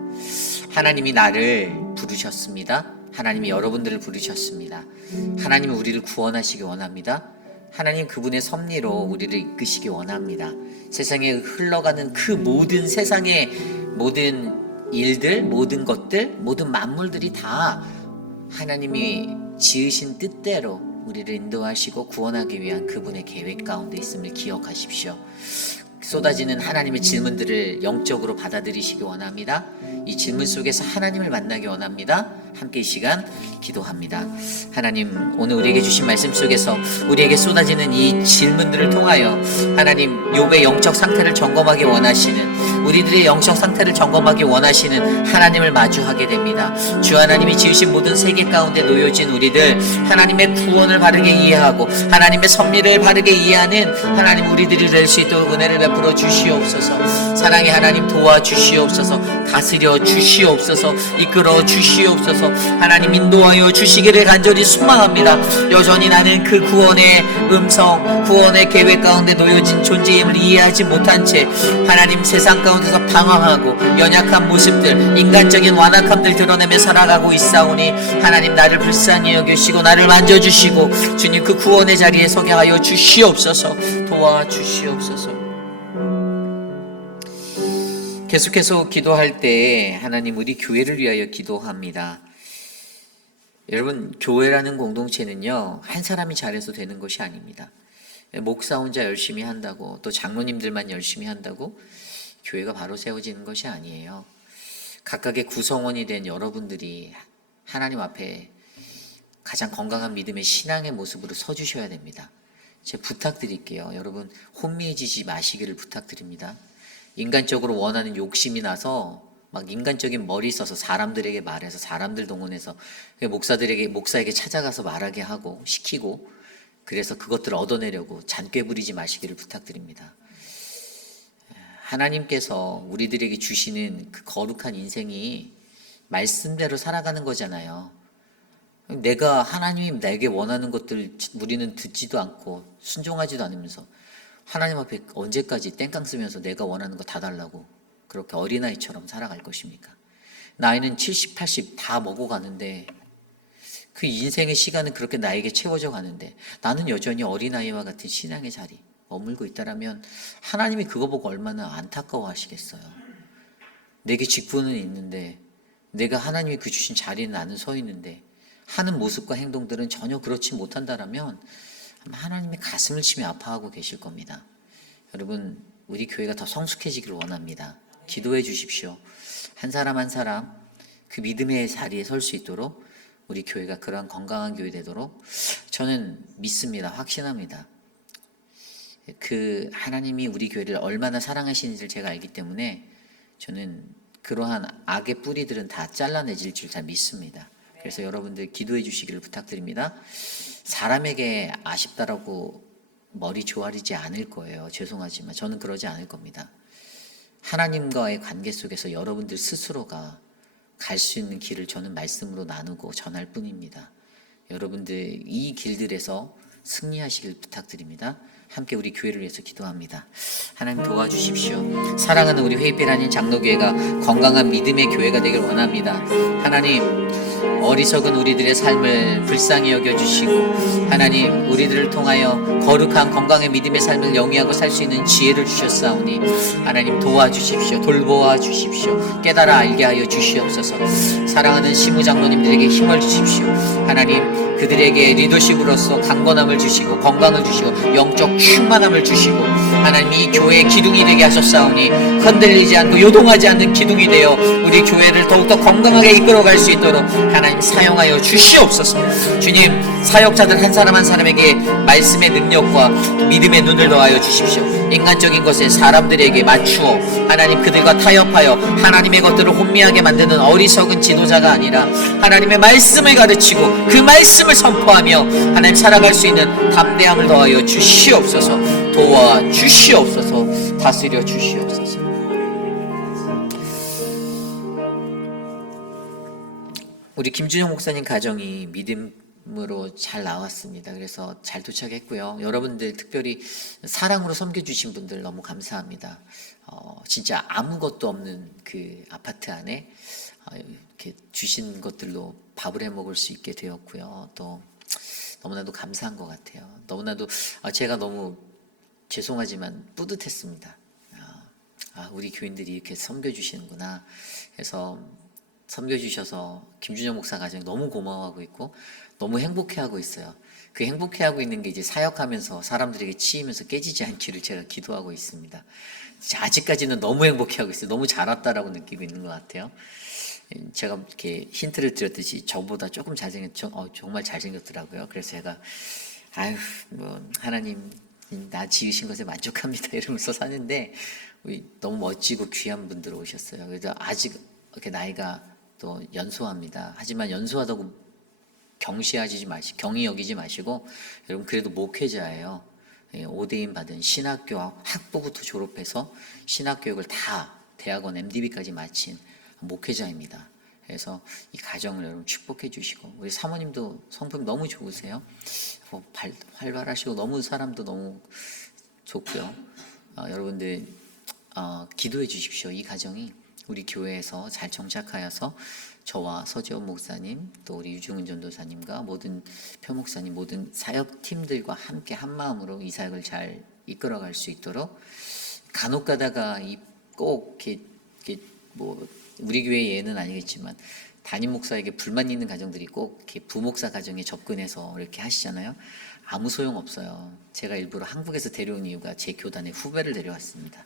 하나님이 나를 부르셨습니다. 하나님이 여러분들을 부르셨습니다. 하나님은 우리를 구원하시기 원합니다. 하나님 그분의 섭리로 우리를 이끄시기 원합니다. 세상에 흘러가는 그 모든 세상의 모든 일들, 모든 것들, 모든 만물들이 다 하나님이 지으신 뜻대로 우리를 인도하시고 구원하기 위한 그분의 계획 가운데 있음을 기억하십시오. 쏟아지는 하나님의 질문들을 영적으로 받아들이시기 원합니다. 이 질문 속에서 하나님을 만나기 원합니다. 함께 이 시간 기도합니다. 하나님, 오늘 우리에게 주신 말씀 속에서 우리에게 쏟아지는 이 질문들을 통하여 하나님 욥의 영적 상태를 점검하기 원하시는, 우리들의 영적 상태를 점검하기 원하시는 하나님을 마주하게 됩니다. 주 하나님이 지으신 모든 세계 가운데 놓여진 우리들, 하나님의 구원을 바르게 이해하고 하나님의 섭리를 바르게 이해하는 하나님 우리들이 될 수 있도록 은혜를 베풀어 주시옵소서. 사랑의 하나님 도와주시옵소서. 다스려 주시옵소서. 이끌어 주시옵소서. 하나님 인도하여 주시기를 간절히 소망합니다. 여전히 나는 그 구원의 음성, 구원의 계획 가운데 놓여진 존재임을 이해하지 못한 채 하나님 세상 가운데서 방황하고 연약한 모습들, 인간적인 완악함들 드러내며 살아가고 있사오니 하나님 나를 불쌍히 여기시고 나를 만져주시고 주님 그 구원의 자리에 서게 하여 주시옵소서. 도와주시옵소서. 계속해서 기도할 때 하나님 우리 교회를 위하여 기도합니다. 여러분, 교회라는 공동체는요 한 사람이 잘해서 되는 것이 아닙니다. 목사 혼자 열심히 한다고, 또 장로님들만 열심히 한다고 교회가 바로 세워지는 것이 아니에요. 각각의 구성원이 된 여러분들이 하나님 앞에 가장 건강한 믿음의 신앙의 모습으로 서주셔야 됩니다. 제가 부탁드릴게요. 여러분, 혼미해지지 마시기를 부탁드립니다. 인간적으로 원하는 욕심이 나서 막 인간적인 머리 써서 사람들에게 말해서 사람들 동원해서 목사에게 찾아가서 말하게 하고 시키고, 그래서 그것들을 얻어내려고 잔꾀 부리지 마시기를 부탁드립니다. 하나님께서 우리들에게 주시는 그 거룩한 인생이 말씀대로 살아가는 거잖아요. 내가 하나님이 내게 원하는 것들 우리는 듣지도 않고 순종하지도 않으면서 하나님 앞에 언제까지 땡깡 쓰면서 내가 원하는 거 다 달라고 그렇게 어린아이처럼 살아갈 것입니까? 나이는 70, 80 다 먹어가는데 그 인생의 시간은 그렇게 나에게 채워져 가는데 나는 여전히 어린아이와 같은 신앙의 자리 머물고 있다라면 하나님이 그거 보고 얼마나 안타까워 하시겠어요. 내게 직분은 있는데, 내가 하나님이 그 주신 자리는 나는 서 있는데 하는 모습과 행동들은 전혀 그렇지 못한다라면 하나님이 가슴을 치며 아파하고 계실 겁니다. 여러분, 우리 교회가 더 성숙해지기를 원합니다. 기도해 주십시오. 한 사람 한 사람 그 믿음의 자리에 설 수 있도록 우리 교회가 그러한 건강한 교회 되도록 저는 믿습니다. 확신합니다. 그 하나님이 우리 교회를 얼마나 사랑하시는지를 제가 알기 때문에 저는 그러한 악의 뿌리들은 다 잘라내질 줄 잘 믿습니다. 그래서 여러분들 기도해 주시기를 부탁드립니다. 사람에게 아쉽다라고 머리 조아리지 않을 거예요. 죄송하지만 저는 그러지 않을 겁니다. 하나님과의 관계 속에서 여러분들 스스로가 갈 수 있는 길을 저는 말씀으로 나누고 전할 뿐입니다. 여러분들 이 길들에서 승리하시길 부탁드립니다. 함께 우리 교회를 위해서 기도합니다. 하나님 도와주십시오. 사랑하는 우리 회의비라는 장로교회가 건강한 믿음의 교회가 되길 원합니다. 하나님, 어리석은 우리들의 삶을 불쌍히 여겨주시고 하나님 우리들을 통하여 거룩한 건강의 믿음의 삶을 영위하고 살 수 있는 지혜를 주셨사오니 하나님 도와주십시오. 돌보아 주십시오. 깨달아 알게 하여 주시옵소서. 사랑하는 시무장로님들에게 힘을 주십시오. 하나님 그들에게 리더십으로서 강건함을 주시고 건강을 주시고 영적 충만함을 주시고 하나님 이 교회의 기둥이 되게 하셨사오니 흔들리지 않고 요동하지 않는 기둥이 되어 우리 교회를 더욱더 건강하게 이끌어갈 수 있도록 하나님 사용하여 주시옵소서. 주님, 사역자들 한 사람 한 사람에게 말씀의 능력과 믿음의 눈을 더하여 주십시오. 인간적인 것에 사람들에게 맞추어 하나님 그들과 타협하여 하나님의 것들을 혼미하게 만드는 어리석은 지도자가 아니라 하나님의 말씀을 가르치고 그 말씀을 선포하며 하나님 살아갈 수 있는 담대함을 더하여 주시옵소서. 도와 주시옵소서. 다스려 주시옵소서. 우리 김준영 목사님 가정이 믿음으로 잘 나왔습니다. 그래서 잘 도착했고요. 여러분들 특별히 사랑으로 섬겨주신 분들 너무 감사합니다. 진짜 아무것도 없는 그 아파트 안에 이렇게 주신 것들로 밥을 해 먹을 수 있게 되었고요. 또 너무나도 감사한 것 같아요. 너무나도 제가 너무 죄송하지만 뿌듯했습니다. 우리 교인들이 이렇게 섬겨주시는구나. 그래서 섬겨주셔서 김준영 목사 가정이 너무 고마워하고 있고 너무 행복해하고 있어요. 그 행복해하고 있는 게 이제 사역하면서 사람들에게 치이면서 깨지지 않기를 제가 기도하고 있습니다. 아직까지는 너무 행복해하고 있어요. 너무 잘 왔다라고 느끼고 있는 것 같아요. 제가 이렇게 힌트를 드렸듯이 저보다 조금 정말 잘생겼더라고요. 그래서 제가 하나님 나 지으신 것에 만족합니다 이러면서 사는데 너무 멋지고 귀한 분들 오셨어요. 그래서 아직 이렇게 나이가 또 연소합니다. 하지만 연소하다고 경히 여기지 마시고 여러분 그래도 목회자예요. 5대인 받은 신학교 학부부터 졸업해서 신학교육을 다 대학원 MDB까지 마친 목회자입니다. 그래서 이 가정을 여러분 축복해 주시고 우리 사모님도 성품 너무 좋으세요. 활발하시고 너무 사람도 너무 좋고요. 여러분들 기도해 주십시오. 이 가정이 우리 교회에서 잘 정착하여서 저와 서지원 목사님 또 우리 유중은 전도사님과 모든 표목사님 모든 사역팀들과 함께 한마음으로 이 사역을 잘 이끌어갈 수 있도록 간혹 가다가 꼭 이렇게 뭐 우리 교회 예는 아니겠지만 담임 목사에게 불만 있는 가정들이 꼭 이렇게 부목사 가정에 접근해서 이렇게 하시잖아요. 아무 소용 없어요. 제가 일부러 한국에서 데려온 이유가 제 교단에 후배를 데려왔습니다.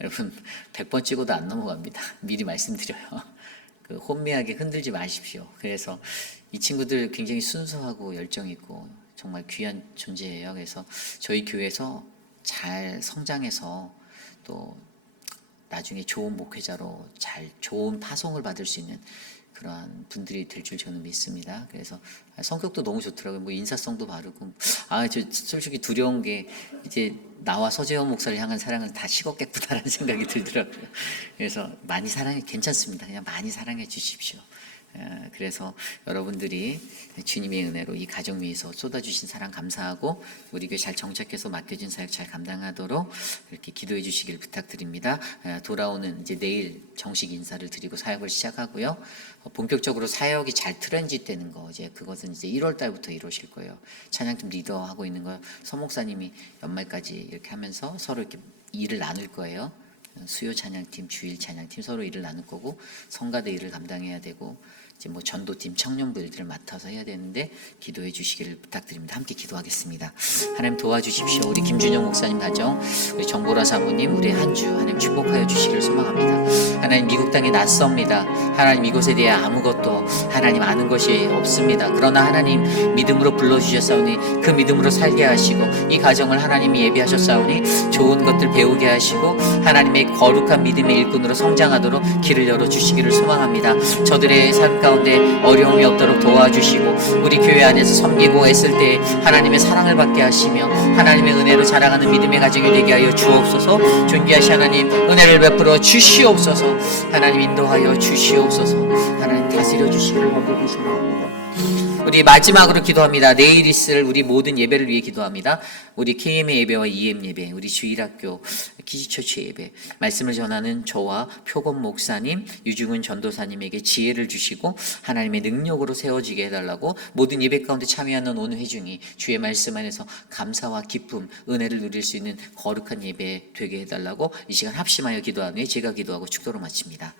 여러분 100번 찍어도 안 넘어갑니다. 미리 말씀드려요. 혼미하게 흔들지 마십시오. 그래서 이 친구들 굉장히 순수하고 열정 있고 정말 귀한 존재예요. 그래서 저희 교회에서 잘 성장해서 또 나중에 좋은 목회자로 좋은 파송을 받을 수 있는 그러한 분들이 될 줄 저는 믿습니다. 그래서 성격도 너무 좋더라고요. 뭐 인사성도 바르고 저 솔직히 두려운 게 이제 나와 서재원 목사를 향한 사랑은 다 식었겠구나라는 생각이 들더라고요. 그래서 많이 괜찮습니다. 그냥 많이 사랑해 주십시오. 그래서 여러분들이 주님의 은혜로 이 가정 위에서 쏟아주신 사랑 감사하고 우리 교회 잘 정착해서 맡겨진 사역 잘 감당하도록 이렇게 기도해 주시길 부탁드립니다. 돌아오는 이제 내일 정식 인사를 드리고 사역을 시작하고요. 본격적으로 사역이 잘 트랜짓되는 거 그것은 이제 1월 달부터 이루어질 거예요. 찬양팀 리더하고 있는 거 서목사님이 연말까지 이렇게 하면서 서로 이렇게 일을 나눌 거예요. 수요 찬양팀, 주일 찬양팀 서로 일을 나눌 거고 성가대 일을 감당해야 되고 이제 뭐 전도팀, 청년부 일들을 맡아서 해야 되는데 기도해 주시기를 부탁드립니다. 함께 기도하겠습니다. 하나님 도와주십시오. 우리 김준영 목사님 가정, 우리 정보라 사모님, 우리 한 주 하나님 축복하여 주시기를 소망합니다. 하나님 미국 땅에 낯섭니다. 하나님 이곳에 대해 아무것도 하나님 아는 것이 없습니다. 그러나 하나님 믿음으로 불러주셨사오니 그 믿음으로 살게 하시고 이 가정을 하나님이 예비하셨사오니 좋은 것들 배우게 하시고 하나님의 거룩한 믿음의 일꾼으로 성장하도록 길을 열어주시기를 소망합니다. 저들의 삶 가운데 어려움이 없도록 도와주시고 우리 교회 안에서 섬기고 애쓸 때 하나님의 사랑을 받게 하시며 하나님의 은혜로 자라가는 믿음의 가정이 되게 하여 주옵소서. 존귀하신 하나님 은혜를 베풀어 주시옵소서. 하나님 인도하여 주시옵소서. 하나님 다스려 주시기를 간절히 소망합니다. 우리 마지막으로 기도합니다. 내일 있을 우리 모든 예배를 위해 기도합니다. 우리 KM의 예배와 EM 예배, 우리 주일학교 키즈처치 예배, 말씀을 전하는 저와 표건 목사님, 유중은 전도사님에게 지혜를 주시고 하나님의 능력으로 세워지게 해달라고 모든 예배 가운데 참여하는 온 회중이 주의 말씀 안에서 감사와 기쁨, 은혜를 누릴 수 있는 거룩한 예배 되게 해달라고 이 시간 합심하여 기도하며 제가 기도하고 축도로 마칩니다.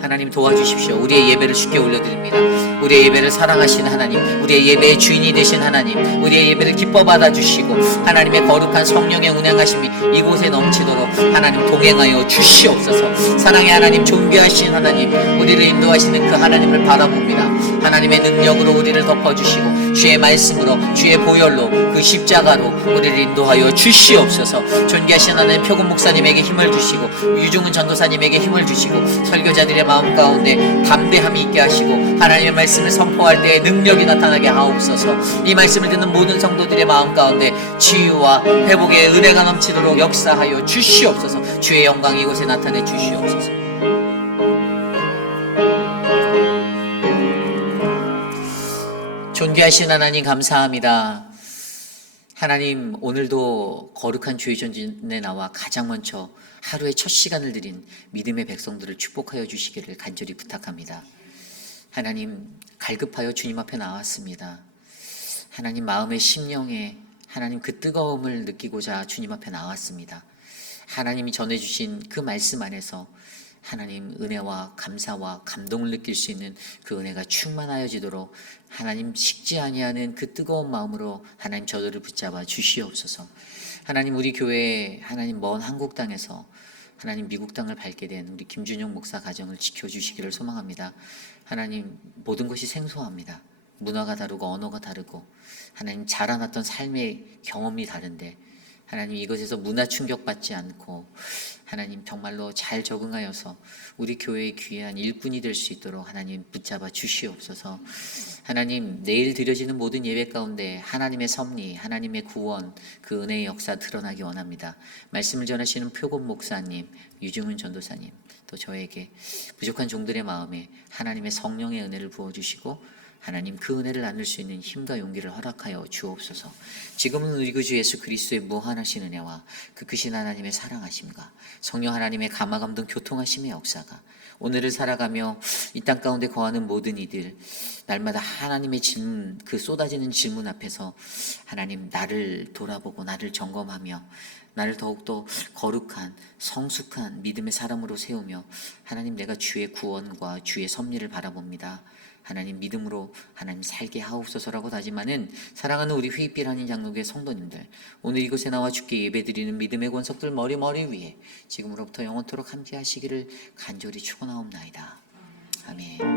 하나님 도와주십시오. 우리의 예배를 주께 올려드립니다. 우리의 예배를 사랑하시는 하나님, 우리의 예배의 주인이 되신 하나님, 우리의 예배를 기뻐 받아주시고 하나님의 거룩한 성령의 운행하심이 이곳에 넘치도록 하나님 동행하여 주시옵소서. 사랑의 하나님, 존귀하신 하나님, 우리를 인도하시는 그 하나님을 바라봅니다. 하나님의 능력으로 우리를 덮어주시고 주의 말씀으로, 주의 보혈로, 그 십자가로 우리를 인도하여 주시옵소서. 존귀하신 하나님, 표금 목사님에게 힘을 주시고 유중훈 전도사님에게 힘을 주시고 설교자들의 마음 가운데 담대함이 있게 하시고 하나님의 말씀을 선포할 때에 능력이 나타나게 하옵소서. 이 말씀을 듣는 모든 성도들의 마음 가운데 치유와 회복의 은혜가 넘치도록 역사하여 주시옵소서. 주의 영광이 이곳에 나타내 주시옵소서. 존귀하신 하나님, 감사합니다. 하나님, 오늘도 거룩한 주의 전진에 나와 가장 먼저 하루의 첫 시간을 드린 믿음의 백성들을 축복하여 주시기를 간절히 부탁합니다. 하나님, 갈급하여 주님 앞에 나왔습니다. 하나님, 마음의 심령에 하나님 그 뜨거움을 느끼고자 주님 앞에 나왔습니다. 하나님이 전해주신 그 말씀 안에서 하나님 은혜와 감사와 감동을 느낄 수 있는 그 은혜가 충만하여지도록 하나님 식지 아니하는 그 뜨거운 마음으로 하나님 저들을 붙잡아 주시옵소서. 하나님, 우리 교회 하나님 먼 한국 땅에서 하나님 미국 땅을 밟게 된 우리 김준영 목사 가정을 지켜주시기를 소망합니다. 하나님, 모든 것이 생소합니다. 문화가 다르고 언어가 다르고 하나님 자라났던 삶의 경험이 다른데 하나님, 이것에서 문화 충격받지 않고 하나님 정말로 잘 적응하여서 우리 교회의 귀한 일꾼이 될 수 있도록 하나님 붙잡아 주시옵소서. 하나님, 내일 드려지는 모든 예배 가운데 하나님의 섭리, 하나님의 구원, 그 은혜의 역사 드러나기 원합니다. 말씀을 전하시는 표금 목사님, 유중훈 전도사님, 또 저에게 부족한 종들의 마음에 하나님의 성령의 은혜를 부어주시고 하나님 그 은혜를 나눌 수 있는 힘과 용기를 허락하여 주옵소서. 지금은 우리 구주 예수 그리스도의 무한하신 은혜와 그 크신 하나님의 사랑하심과 성령 하나님의 감화감동 교통하심의 역사가 오늘을 살아가며 이 땅 가운데 거하는 모든 이들, 날마다 하나님의 질문, 그 쏟아지는 질문 앞에서 하나님 나를 돌아보고 나를 점검하며 나를 더욱더 거룩한 성숙한 믿음의 사람으로 세우며 하나님, 내가 주의 구원과 주의 섭리를 바라봅니다. 하나님, 믿음으로 하나님 살게 하옵소서라고 다짐하는 사랑하는 우리 휘빛 한인 장로교회 성도님들, 오늘 이곳에 나와 주께 예배드리는 믿음의 권속들 머리 위에 지금으로부터 영원토록 함께 하시기를 간절히 축원하옵나이다. 아멘.